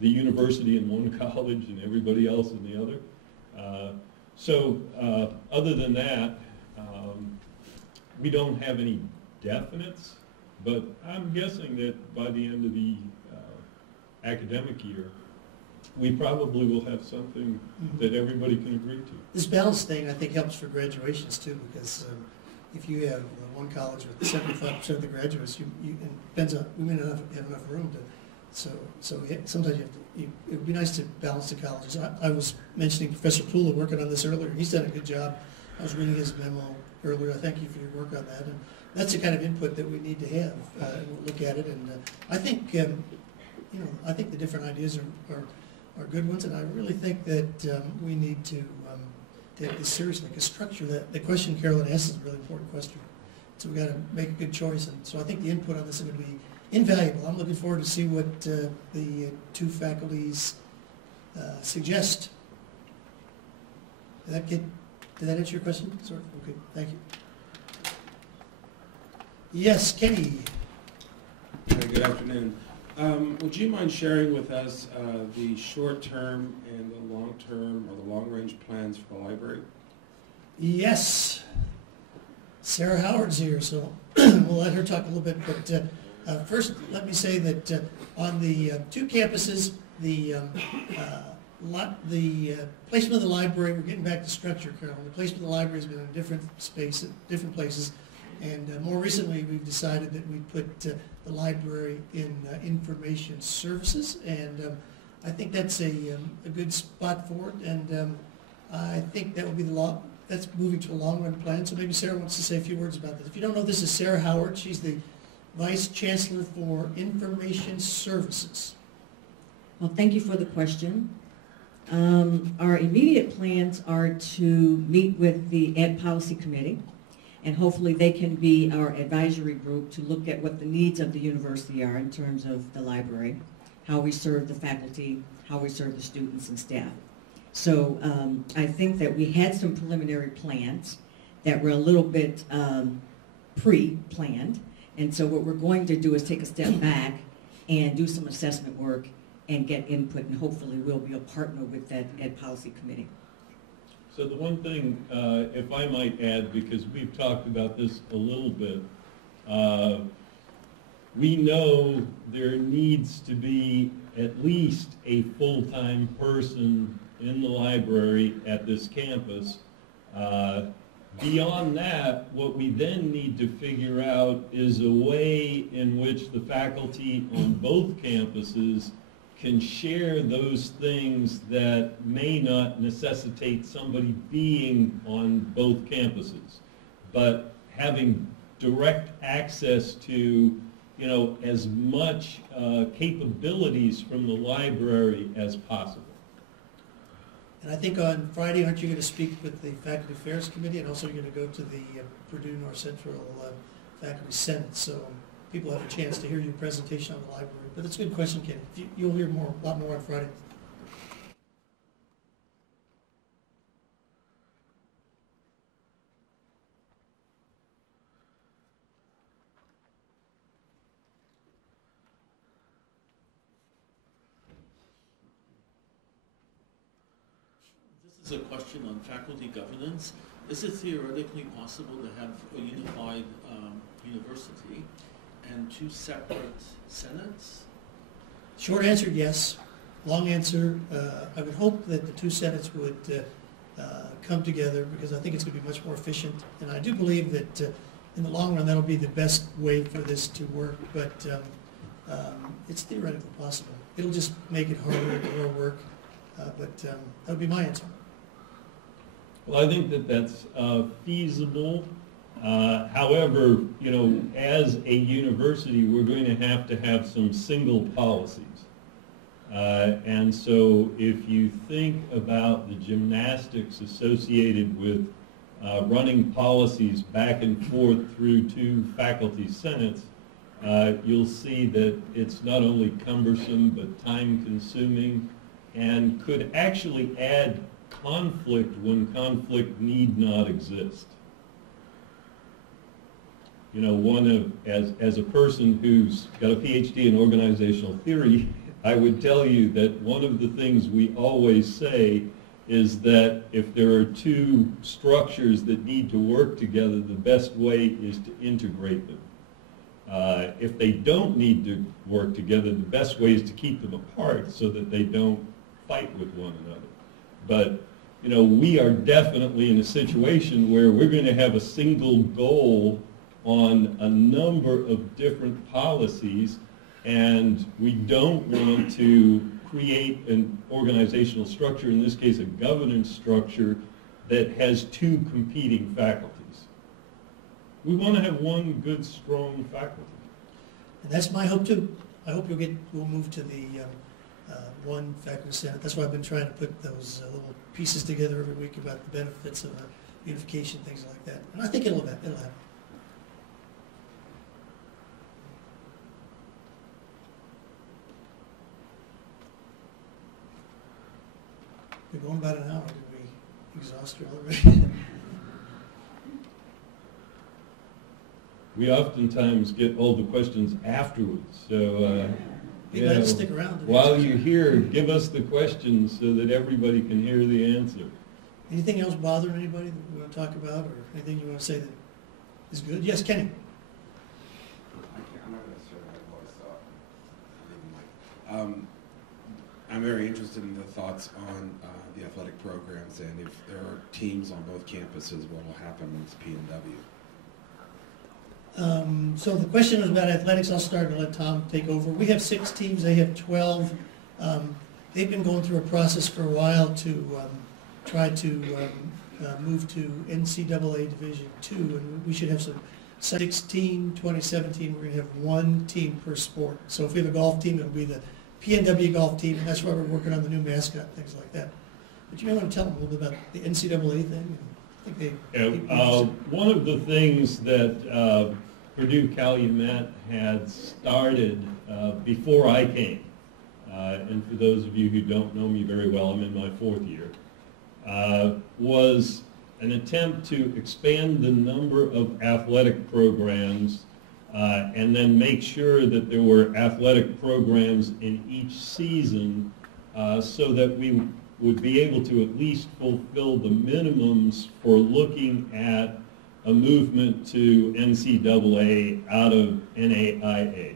the university in one college and everybody else in the other. So other than that, we don't have any definites, but I'm guessing that by the end of the academic year, we probably will have something that everybody can agree to. This balance thing, I think, helps for graduations too, because if you have one college with 75% of the graduates, and depends on, we may not have enough room to, so yeah, sometimes it would be nice to balance the colleges. I was mentioning Professor Pula working on this earlier. He's done a good job. I was reading his memo earlier. I thank you for your work on that. And that's the kind of input that we need to have, and we'll look at it. And I think, I think the different ideas are good ones, and I really think that we need to take this seriously, because structure, the question Carolyn asked is a really important question. So we've got to make a good choice, and so I think the input on this is going to be invaluable. I'm looking forward to see what the 2 faculties suggest. Did that answer your question? Sort of. Okay, thank you. Yes, Kenny. Good afternoon. Would you mind sharing with us the short-term and the long-term or the long-range plans for the library? Yes. Sarah Howard's here, so we'll let her talk a little bit. But first, let me say that on the 2 campuses, the placement of the library, we're getting back to structure, Carol. The placement of the library has been in different places. And more recently, we've decided that we put the library in information services, and I think that's a good spot for it, and I think that would be that's moving to a long-run plan, so maybe Sarah wants to say a few words about this. If you don't know, this is Sarah Howard. She's the Vice Chancellor for Information Services. Well, thank you for the question. Our immediate plans are to meet with the Ed Policy Committee, and hopefully they can be our advisory group to look at what the needs of the university are in terms of the library, how we serve the faculty, how we serve the students and staff. So I think that we had some preliminary plans that were a little bit pre-planned, and so what we're going to do is take a step back and do some assessment work and get input, and hopefully we'll be a partner with that Ed Policy Committee. So the one thing, if I might add, because we've talked about this a little bit, we know there needs to be at least a full-time person in the library at this campus. Beyond that, what we then need to figure out is a way in which the faculty on both campuses can share those things that may not necessitate somebody being on both campuses, but having direct access to, you know, as much capabilities from the library as possible. And I think on Friday, aren't you going to speak with the Faculty Affairs Committee, and also you're going to go to the Purdue North Central Faculty Senate, so people have a chance to hear your presentation on the library. But it's a good question, Ken. You'll hear a lot more on Friday. This is a question on faculty governance. Is it theoretically possible to have a unified university and two separate senates? Short answer, yes. Long answer, I would hope that the two senates would come together, because I think it's going to be much more efficient. And I do believe that in the long run, that'll be the best way for this to work. But it's theoretically possible. It'll just make it harder and more work. But that would be my answer. Well, I think that that's feasible. However, you know, as a university, we're going to have some single policies. And so if you think about the gymnastics associated with running policies back and forth through two faculty senates, you'll see that it's not only cumbersome but time-consuming and could actually add conflict when conflict need not exist. You know, as a person who's got a PhD in organizational theory, I would tell you that one of the things we always say is that if there are two structures that need to work together, the best way is to integrate them. If they don't need to work together, the best way is to keep them apart so that they don't fight with one another. But, you know, we are definitely in a situation where we're going to have a single goal on a number of different policies, and we don't want to create an organizational structure, in this case a governance structure, that has two competing faculties. We want to have one good, strong faculty. And that's my hope too. I hope we'll move to the one faculty senate. That's why I've been trying to put those little pieces together every week about the benefits of unification, things like that. And I think it'll happen. We're going about an hour. Did we exhaust you already? We oftentimes get all the questions afterwards, so you know, stick around. While you're here, give us the questions so that everybody can hear the answer. Anything else bothering anybody that we want to talk about, or anything you want to say that is good? Yes, Kenny. I'm not going to assert my voice up. I'm very interested in the thoughts on the athletic programs, and if there are teams on both campuses, what will happen when it's P&W? So the question was about athletics. I'll start and let Tom take over. We have 6 teams. They have 12. They've been going through a process for a while to try to move to NCAA Division II, and we should have some 16, 2017, we're going to have 1 team per sport. So if we have a golf team, it'll be the PNW golf team, and that's why we're working on the new mascot, things like that. But you may want to tell them a little bit about the NCAA thing. I think one of the things that Purdue Calumet had started before I came, and for those of you who don't know me very well, I'm in my 4th year, was an attempt to expand the number of athletic programs and then make sure that there were athletic programs in each season so that we would be able to at least fulfill the minimums for looking at a movement to NCAA out of NAIA.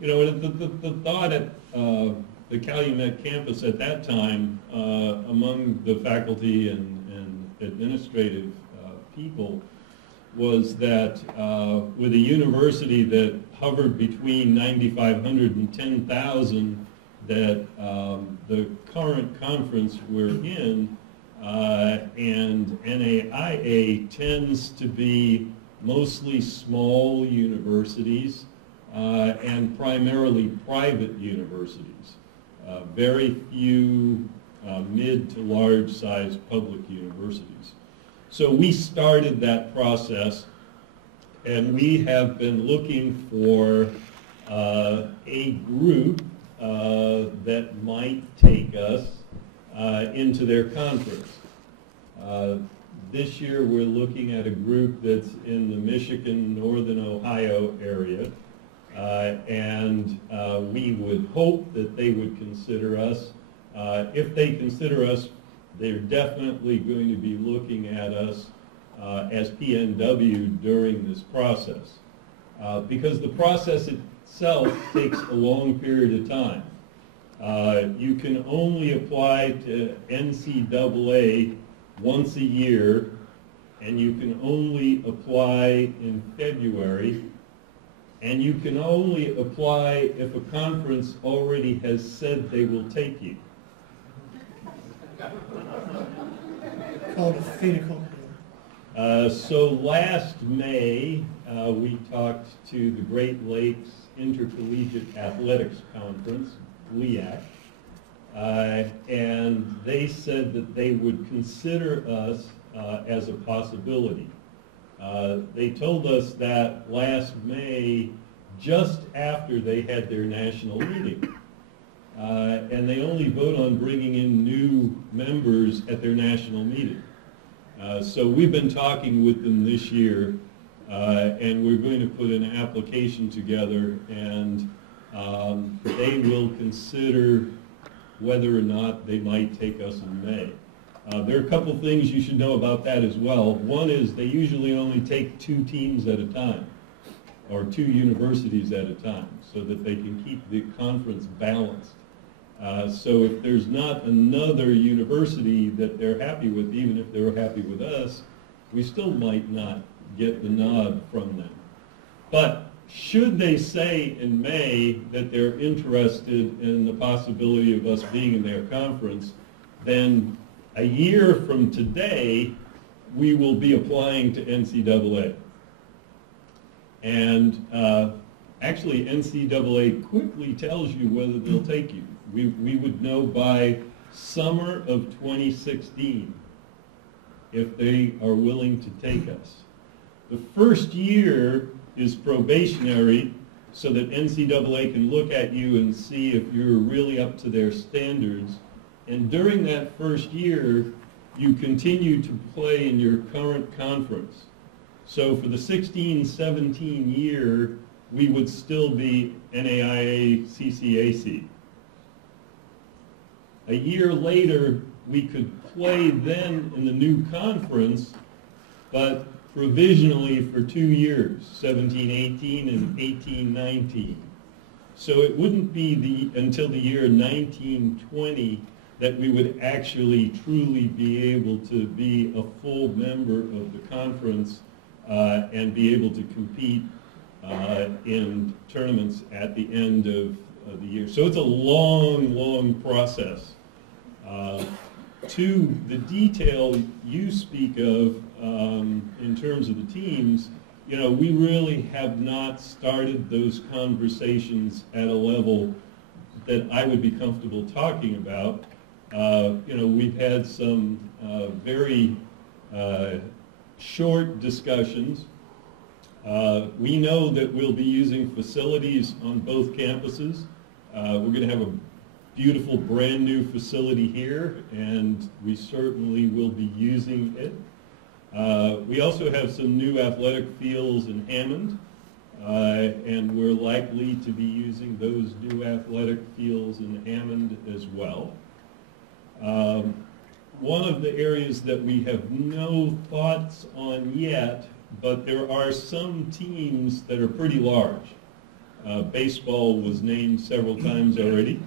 You know, the thought at the Calumet campus at that time among the faculty and administrative people was that with a university that hovered between 9,500 and 10,000 that the current conference we're in and NAIA tends to be mostly small universities and primarily private universities. Very few mid to large sized public universities. So we started that process, and we have been looking for a group that might take us into their conference. This year we're looking at a group that's in the Michigan, Northern Ohio area, and we would hope that they would consider us. If they consider us, they're definitely going to be looking at us as PNW during this process. Because the process itself takes a long period of time. You can only apply to NCAA once a year, and you can only apply in February, and you can only apply if a conference already has said they will take you. Called a fait accompli. So last May, we talked to the Great Lakes Intercollegiate Athletics Conference, GLIAC, and they said that they would consider us as a possibility. They told us that last May, just after they had their national meeting. And they only vote on bringing in new members at their national meeting. So we've been talking with them this year, and we're going to put an application together, and they will consider whether or not they might take us in May. There are a couple things you should know about that as well. One is they usually only take 2 teams at a time, or 2 universities at a time, so that they can keep the conference balanced. So if there's not another university that they're happy with, even if they're happy with us, we still might not get the nod from them. But should they say in May that they're interested in the possibility of us being in their conference, then a year from today, we will be applying to NCAA. And actually, NCAA quickly tells you whether they'll take you. We would know by summer of 2016 if they are willing to take us. The first year is probationary so that NCAA can look at you and see if you're really up to their standards. And during that first year, you continue to play in your current conference. So for the 16-17 year, we would still be NAIA CCAC. A year later, we could play then in the new conference, but provisionally for 2 years, 17-18 and 18-19. So it wouldn't be until the year 19-20 that we would actually truly be able to be a full member of the conference and be able to compete in tournaments at the end of the year. So it's a long, long process. To the detail you speak of in terms of the teams, you know, we really have not started those conversations at a level that I would be comfortable talking about. You know, we've had some very short discussions. We know that we'll be using facilities on both campuses. We're going to have a beautiful brand new facility here, and we certainly will be using it. We also have some new athletic fields in Hammond, and we're likely to be using those new athletic fields in Hammond as well. One of the areas that we have no thoughts on yet, but there are some teams that are pretty large. Baseball was named several times already.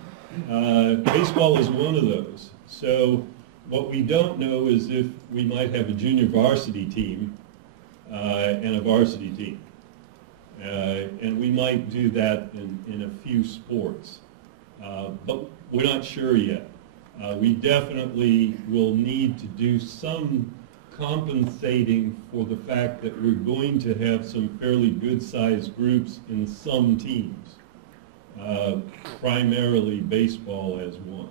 Baseball is one of those. So what we don't know is if we might have a junior varsity team and a varsity team. And we might do that in a few sports. But we're not sure yet. We definitely will need to do some compensating for the fact that we're going to have some fairly good-sized groups in some teams. Primarily baseball as one.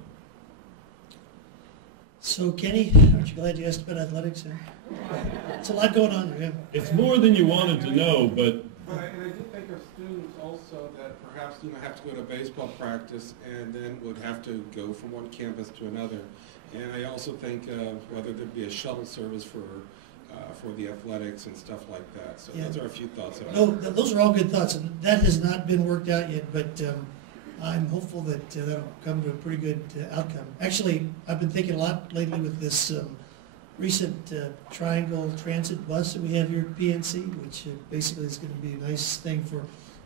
So Kenny, aren't you glad you asked about athletics? It's a lot going on there. Yeah. It's more than you wanted to know, but... And I do think of students also that perhaps have to go to baseball practice and then would have to go from one campus to another. And I also think of whether there'd be a shuttle service for the athletics and stuff like that. So yeah. Those are a few thoughts. No, those are all good thoughts, and that has not been worked out yet, but I'm hopeful that that'll come to a pretty good outcome. Actually, I've been thinking a lot lately with this recent triangle transit bus that we have here at PNC, which basically is going to be a nice thing for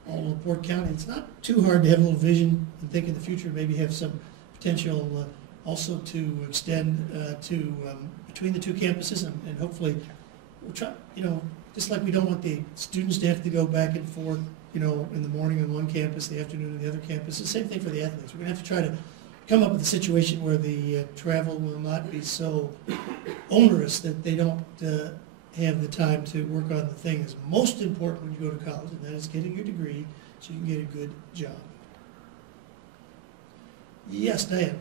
all of LaPorte County. It's not too hard to have a little vision and think in the future, maybe have some potential also to extend to between the two campuses, and hopefully we'll try, you know, just like we don't want the students to have to go back and forth, you know, in the morning on one campus, the afternoon on the other campus. The same thing for the athletes. We're going to have to try to come up with a situation where the travel will not be so onerous that they don't have the time to work on the thing that's most important when you go to college, and that is getting your degree so you can get a good job. Yes, Diane.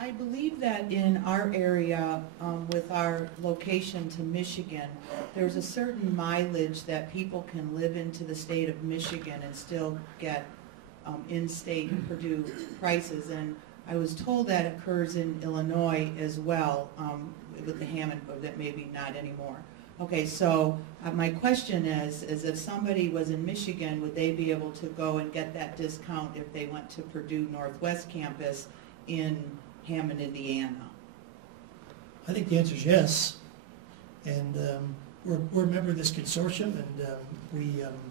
I believe that in our area, with our location to Michigan, there's a certain mileage that people can live into the state of Michigan and still get in-state Purdue prices. And I was told that occurs in Illinois as well, with the Hammond, but that maybe not anymore. Okay, so my question is if somebody was in Michigan, would they be able to go and get that discount if they went to Purdue Northwest campus in Hammond, Indiana? I think the answer is yes. And we're a member of this consortium, and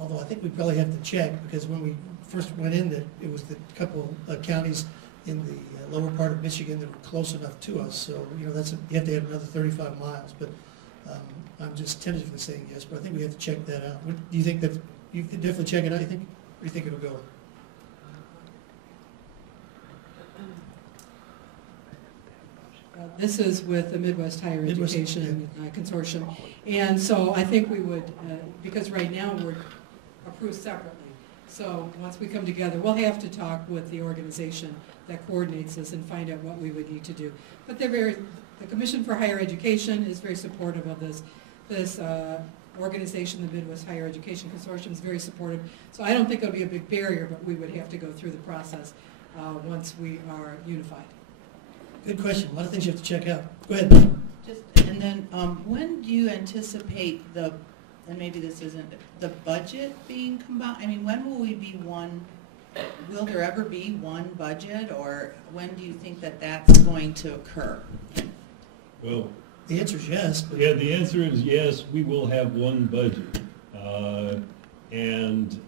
although I think we probably have to check, because when we first went in, that it was the couple of counties in the lower part of Michigan that were close enough to us. So, you know, you have to have another 35 miles. But I'm just tentatively saying yes, but I think we have to check that out. Do you think that you can definitely check it out? You think? Where do you think it'll go? This is with the Midwest Higher Education Consortium. And so I think we would, because right now we're approved separately. So once we come together, we'll have to talk with the organization that coordinates this and find out what we would need to do. But the Commission for Higher Education is very supportive of this. This organization, the Midwest Higher Education Consortium, is very supportive. So I don't think it'll be a big barrier, but we would have to go through the process once we are unified. Good question. A lot of things you have to check out. Go ahead. And then when do you anticipate and maybe this isn't, the budget being combined? I mean, when will we be one, will there ever be one budget, or when do you think that that's going to occur? Well, the answer is yes. Yeah, the answer is yes, we will have one budget. And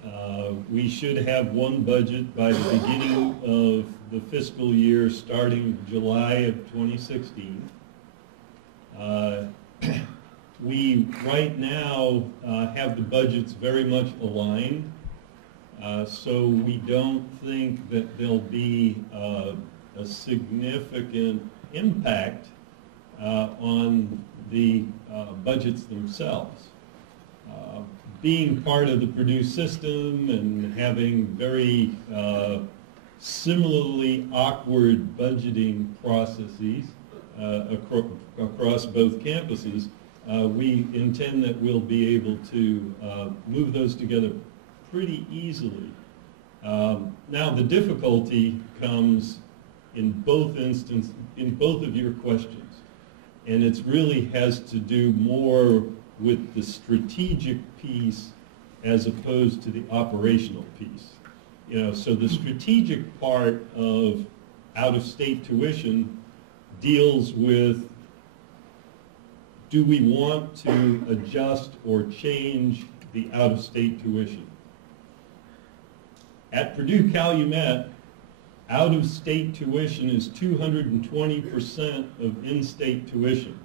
we should have one budget by the beginning of the fiscal year starting July of 2016. right now have the budgets very much aligned, so we don't think that there'll be a significant impact on the budgets themselves. Being part of the Purdue system and having very similarly awkward budgeting processes across both campuses, we intend that we'll be able to move those together pretty easily. Now the difficulty comes in both instances, in both of your questions, and it really has to do more with the strategic piece as opposed to the operational piece. You know, so the strategic part of out-of-state tuition deals with, do we want to adjust or change the out-of-state tuition? At Purdue Calumet, out-of-state tuition is 220% of in-state tuition.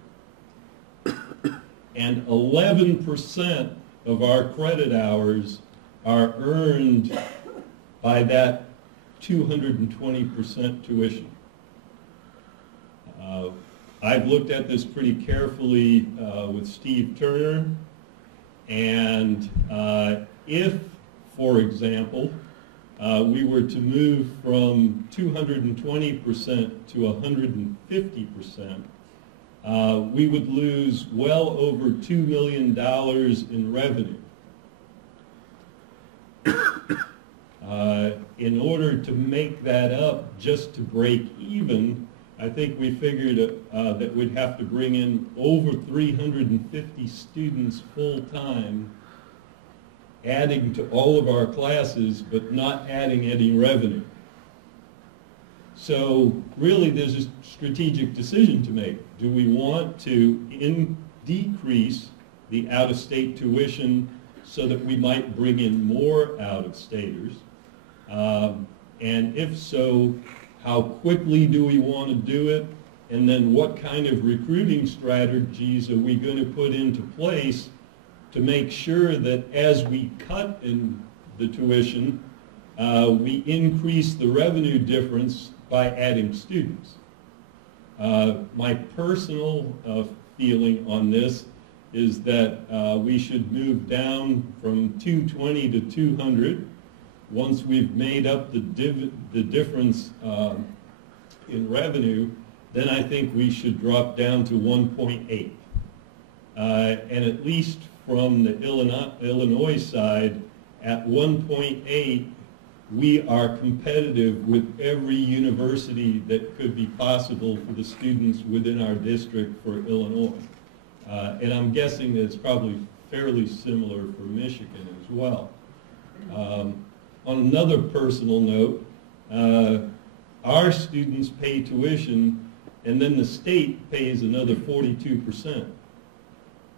And 11% of our credit hours are earned by that 220% tuition. I've looked at this pretty carefully with Steve Turner, and if, for example, we were to move from 220% to 150%, we would lose well over $2 million in revenue. In order to make that up, just to break even, I think we figured that we'd have to bring in over 350 students full-time, adding to all of our classes, but not adding any revenue. So really there's a strategic decision to make. Do we want to decrease the out-of-state tuition so that we might bring in more out-of-staters? And if so, how quickly do we want to do it? And then what kind of recruiting strategies are we going to put into place to make sure that as we cut in the tuition, we increase the revenue difference by adding students? My personal feeling on this is that we should move down from 220 to 200. Once we've made up the difference in revenue, then I think we should drop down to 1.8. And at least from the Illinois side, at 1.8, we are competitive with every university that could be possible for the students within our district for Illinois. And I'm guessing that it's probably fairly similar for Michigan as well. On another personal note, our students pay tuition, and then the state pays another 42%.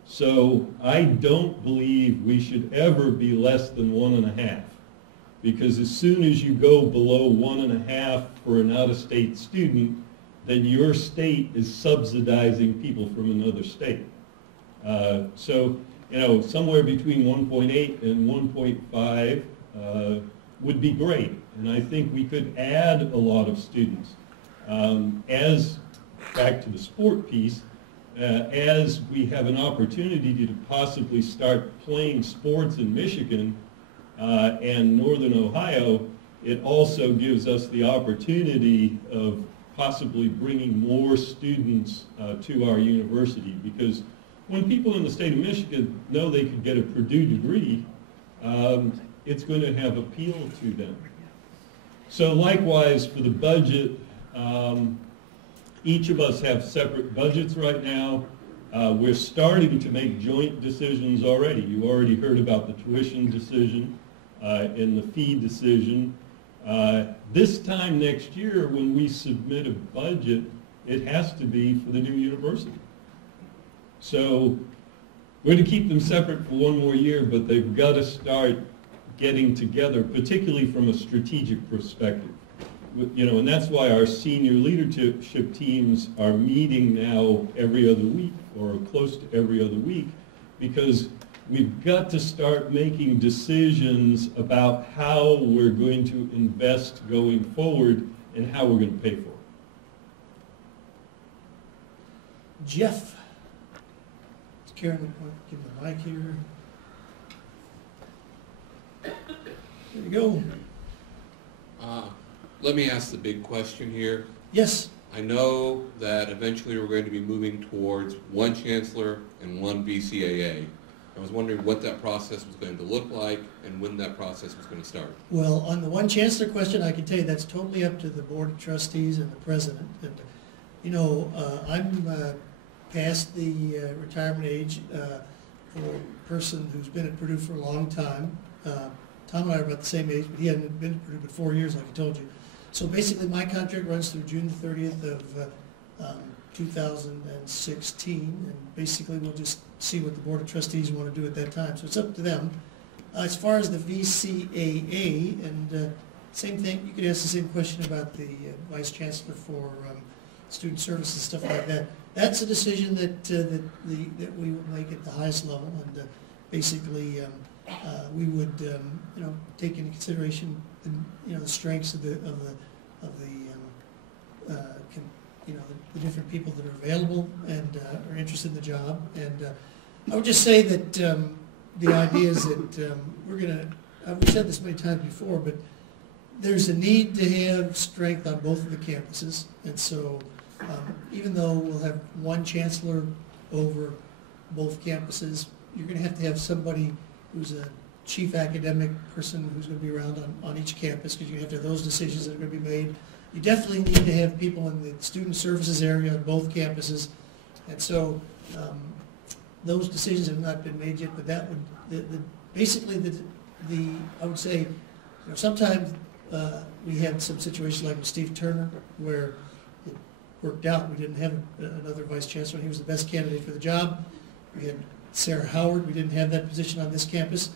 So I don't believe we should ever be less than 1.5, because as soon as you go below 1.5 for an out-of-state student, then your state is subsidizing people from another state. So, you know, somewhere between 1.8 and 1.5 would be great, and I think we could add a lot of students. Back to the sport piece, as we have an opportunity to possibly start playing sports in Michigan and Northern Ohio, it also gives us the opportunity of possibly bringing more students to our university, because when people in the state of Michigan know they could get a Purdue degree, it's going to have appeal to them. So likewise for the budget, each of us have separate budgets right now. We're starting to make joint decisions already. You already heard about the tuition decision and the fee decision. This time next year, when we submit a budget, it has to be for the new university. So we're going to keep them separate for one more year, but they've got to start getting together, particularly from a strategic perspective. You know, and that's why our senior leadership teams are meeting now every other week, or close to every other week, because we've got to start making decisions about how we're going to invest going forward and how we're going to pay for it. Jeff. Karen, give him the mic here. There you go. Let me ask the big question here. Yes. I know that eventually we're going to be moving towards one chancellor and one VCAA. I was wondering what that process was going to look like and when that process was going to start. Well, on the one chancellor question, I can tell you that's totally up to the board of trustees and the president. And, you know, I'm past the retirement age for a person who's been at Purdue for a long time. Tom and I are about the same age, but he hadn't been at Purdue but 4 years, like I told you. So basically, my contract runs through June the 30th of 2016, and basically we'll just see what the Board of Trustees want to do at that time. So it's up to them. As far as the VCAA, and same thing, you could ask the same question about the Vice Chancellor for Student Services, stuff like that. That's a decision that we will make at the highest level, and basically we would take into consideration the strengths of the different people that are available and are interested in the job. And I would just say that the idea is that we've said this many times before, but there's a need to have strength on both of the campuses. And so even though we'll have one chancellor over both campuses, you're going to have somebody who's a chief academic person who's going to be around on each campus, because you have to have those decisions that are going to be made. You definitely need to have people in the student services area on both campuses. And so those decisions have not been made yet, but that would, basically I would say, sometimes we had some situations like with Steve Turner where it worked out. We didn't have another vice chancellor. He was the best candidate for the job. We had Sarah Howard. We didn't have that position on this campus.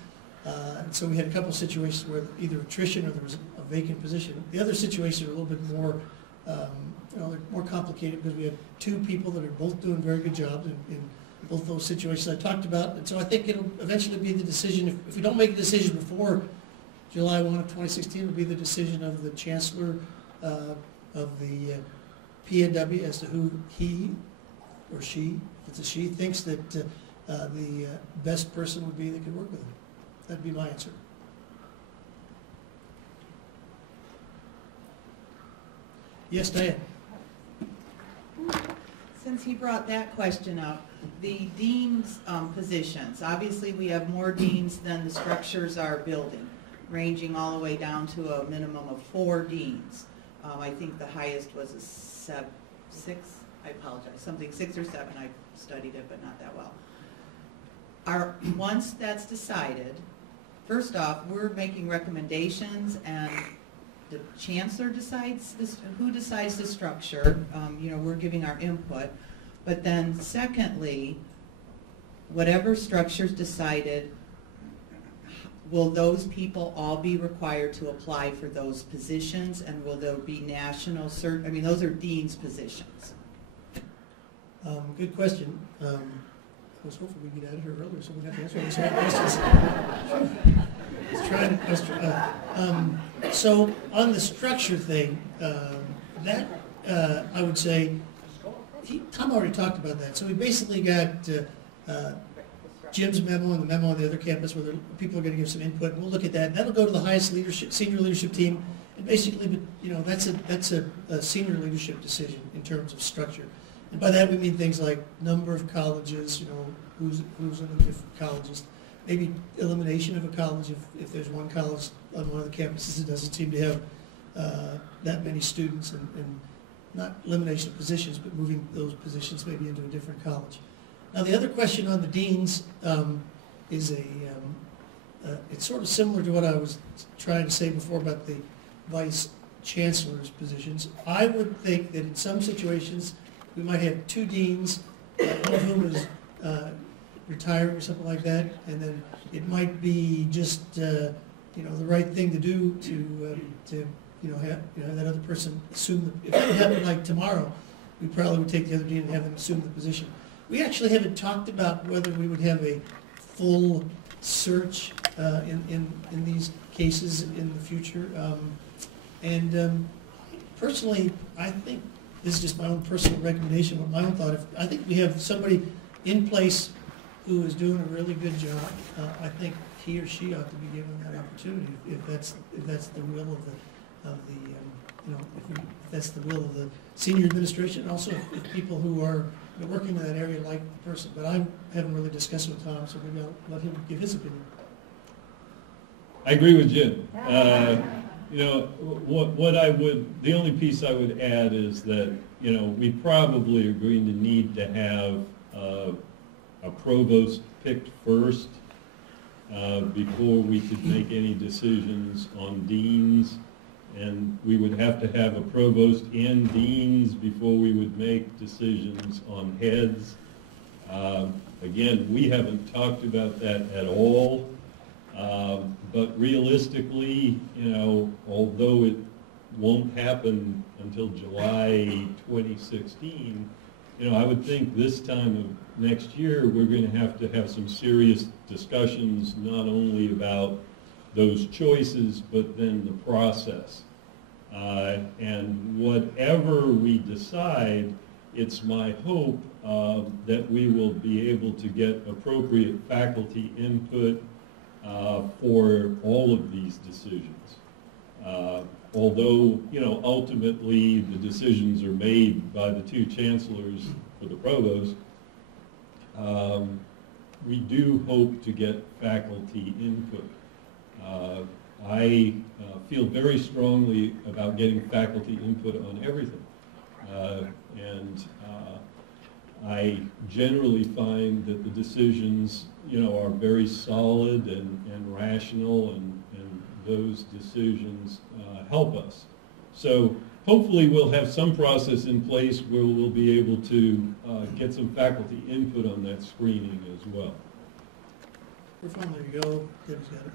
And so we had a couple of situations where either attrition or there was a vacant position. The other situations are a little bit more, they're more complicated because we have two people that are both doing very good jobs in both those situations I talked about. And so I think it'll eventually be the decision, if we don't make a decision before July 1 of 2016, it'll be the decision of the chancellor of the PNW as to who he or she, if it's a she, thinks that the best person would be that could work with him. That'd be my answer. Yes, Diane? Since he brought that question up, the dean's positions, obviously we have more deans than the structures are building, ranging all the way down to a minimum of 4 deans. I think the highest was a 6, I apologize, something 6 or 7, I studied it but not that well. Once that's decided, first off, we're making recommendations and the chancellor decides who decides the structure. We're giving our input. But then secondly, whatever structure's decided, will those people all be required to apply for those positions, and will there be national cert? I mean, those are dean's positions. Good question. I was hoping we'd get out of here earlier so we'd have to answer all these hard questions. Let's try to question. So on the structure thing, that I would say, Tom already talked about that. So we basically got Jim's memo and the memo on the other campus where people are going to give some input. We'll look at that. That'll go to the highest leadership, senior leadership team, and basically, that's a senior leadership decision in terms of structure. And by that we mean things like number of colleges, who's in the different colleges, maybe elimination of a college if there's one college on one of the campuses that doesn't seem to have that many students, and not elimination of positions, but moving those positions maybe into a different college. Now the other question on the deans is it's sort of similar to what I was trying to say before about the vice chancellor's positions. I would think that in some situations we might have 2 deans, one of whom is retiring or something like that, and then it might be just the right thing to do to have that other person assume if that would happen like tomorrow, we probably would take the other dean and have them assume the position. We actually haven't talked about whether we would have a full search in these cases in the future. Personally, I think, this is just my own personal recommendation, but my own thought, I think we have somebody in place who is doing a really good job. I think he or she ought to be given that opportunity if that's the will of if that's the will of the senior administration, and also if people who are working in that area like the person. But I haven't really discussed it with Tom, so maybe I'll let him give his opinion. I agree with Jim. The only piece I would add is that, we probably are going to need to have a provost picked first before we could make any decisions on deans. And we would have to have a provost and deans before we would make decisions on heads. Again, we haven't talked about that at all. But realistically, although it won't happen until July 2016, I would think this time of next year we're going to have some serious discussions, not only about those choices, but then the process. And whatever we decide, it's my hope that we will be able to get appropriate faculty input for all of these decisions. Although, ultimately the decisions are made by the two chancellors for the provost, we do hope to get faculty input. I feel very strongly about getting faculty input on everything. I generally find that the decisions, are very solid and rational, and those decisions help us. So hopefully we'll have some process in place where we'll be able to get some faculty input on that screening as well. There you go. Debbie's got it.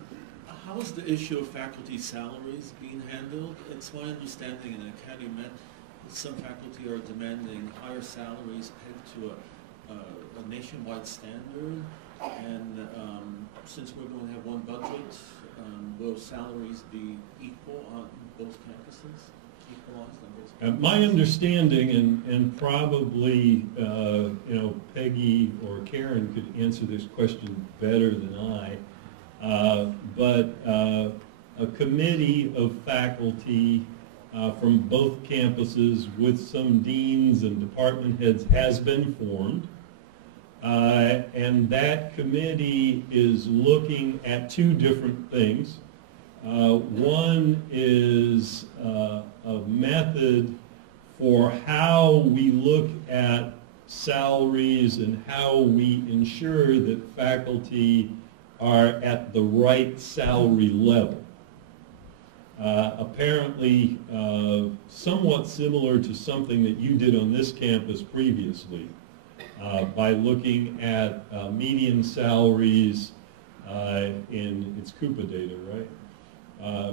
How is the issue of faculty salaries being handled? It's my understanding in Calumet, some faculty are demanding higher salaries pegged to a nationwide standard, and since we're going to have one budget, will salaries be equal on both campuses, equalized on both campuses? My understanding, and probably Peggy or Karen could answer this question better than I, but a committee of faculty from both campuses with some deans and department heads has been formed. And that committee is looking at two different things. One is a method for how we look at salaries and how we ensure that faculty are at the right salary level. Apparently, somewhat similar to something that you did on this campus previously, by looking at median salaries it's Coupa data, right?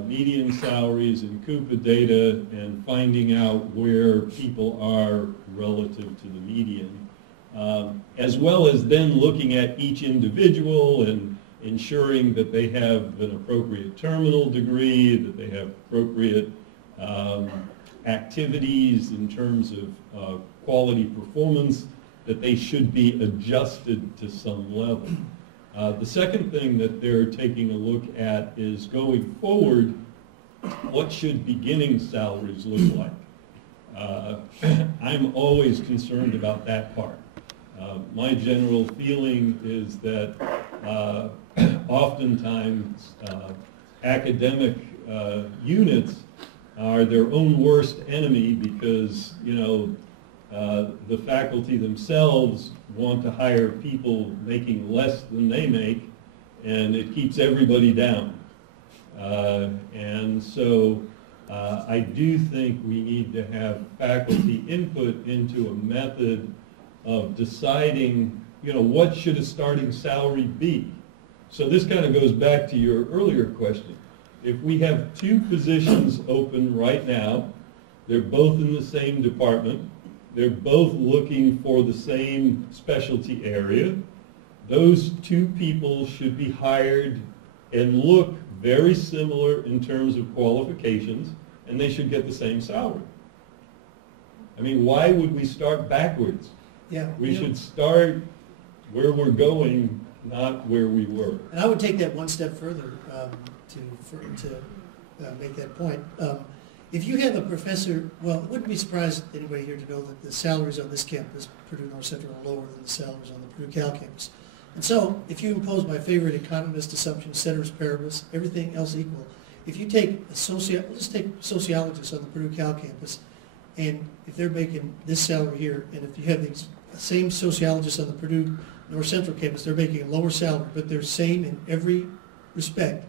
Median salaries in Coupa data and finding out where people are relative to the median, as well as then looking at each individual and ensuring that they have an appropriate terminal degree, that they have appropriate activities in terms of quality performance, that they should be adjusted to some level. The second thing that they're taking a look at is going forward, what should beginning salaries look like? I'm always concerned about that part. My general feeling is that oftentimes academic units are their own worst enemy because, the faculty themselves want to hire people making less than they make, and it keeps everybody down. And so I do think we need to have faculty input into a method of deciding, what should a starting salary be? So this kind of goes back to your earlier question. If we have two positions open right now, they're both in the same department, They're both looking for the same specialty area. Those two people should be hired and look very similar in terms of qualifications, and they should get the same salary. I mean, why would we start backwards? Yeah. We should start where we're going, not where we were. And I would take that one step further to make that point. If you have a professor, well, it wouldn't be surprised anybody here to know that the salaries on this campus, Purdue North Central, are lower than the salaries on the Purdue Cal campus. And so, if you impose my favorite economist assumption, ceteris paribus, everything else equal, if you take let's take sociologists on the Purdue Cal campus, and if they're making this salary here, and if you have the same sociologists on the Purdue North Central campus, they're making a lower salary, but they're same in every respect,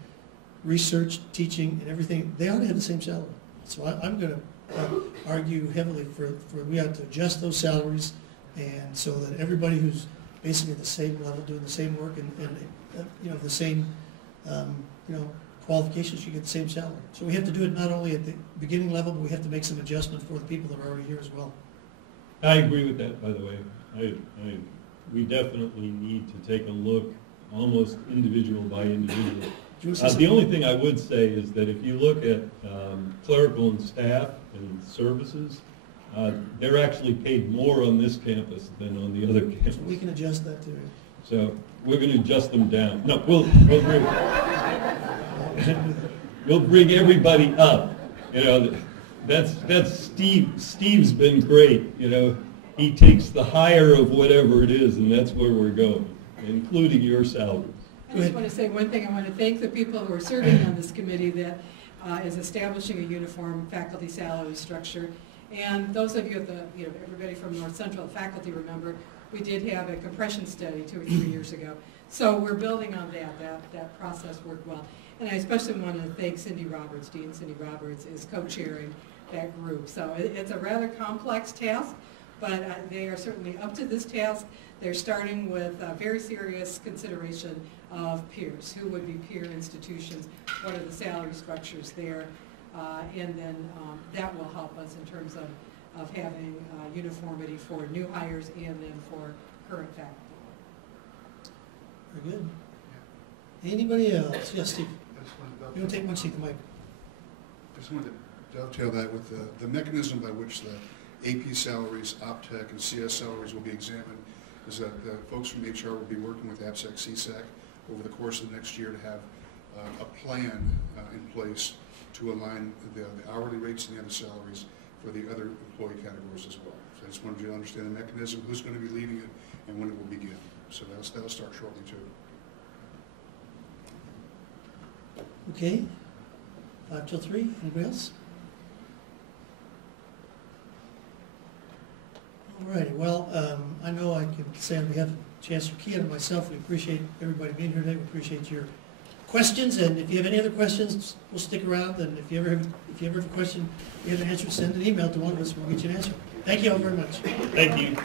research, teaching, and everything, they ought to have the same salary. So I'm going to argue heavily for we ought to adjust those salaries, and so that everybody who's basically at the same level, doing the same work, and the same qualifications, you get the same salary. So we have to do it not only at the beginning level, but we have to make some adjustments for the people that are already here as well. I agree with that, by the way. We definitely need to take a look, almost individual by individual. The only thing I would say is that if you look at clerical and staff and services, they're actually paid more on this campus than on the other campus. So we can adjust that too. So we're going to adjust them down. No, we'll bring everybody up. That's Steve. Steve's been great. He takes the higher of whatever it is, and that's where we're going, including your salaries. I just want to say one thing. I want to thank the people who are serving on this committee that is establishing a uniform faculty salary structure. And those of you at everybody from North Central faculty remember, we did have a compression study 2 or 3 years ago. So we're building on that. That process worked well. And I especially want to thank Cindy Roberts. Dean Cindy Roberts is co-chairing that group. So it's a rather complex task, but they are certainly up to this task. They're starting with a very serious consideration of peers. Who would be peer institutions? What are the salary structures there? And then that will help us in terms of having uniformity for new hires and then for current faculty. Very good. Anybody else? Yes, Steve. You want to take one seat, Mike? I just wanted to dovetail that with the mechanism by which the AP salaries, OpTech, and CS salaries will be examined is that folks from HR will be working with APSEC, CSAC over the course of the next year to have a plan in place to align the hourly rates and the other salaries for the other employee categories as well. So I just wanted you to understand the mechanism, who's going to be leading it, and when it will begin. So that'll start shortly too. Okay. 5 till 3. Anybody else? All righty. Well, I know I can say on behalf of Chancellor Kean and myself, we appreciate everybody being here today. We appreciate your questions, and if you have any other questions, we'll stick around. And if you ever have a question you have an answer, send an email to one of us. We'll get you an answer. Thank you all very much. Thank you.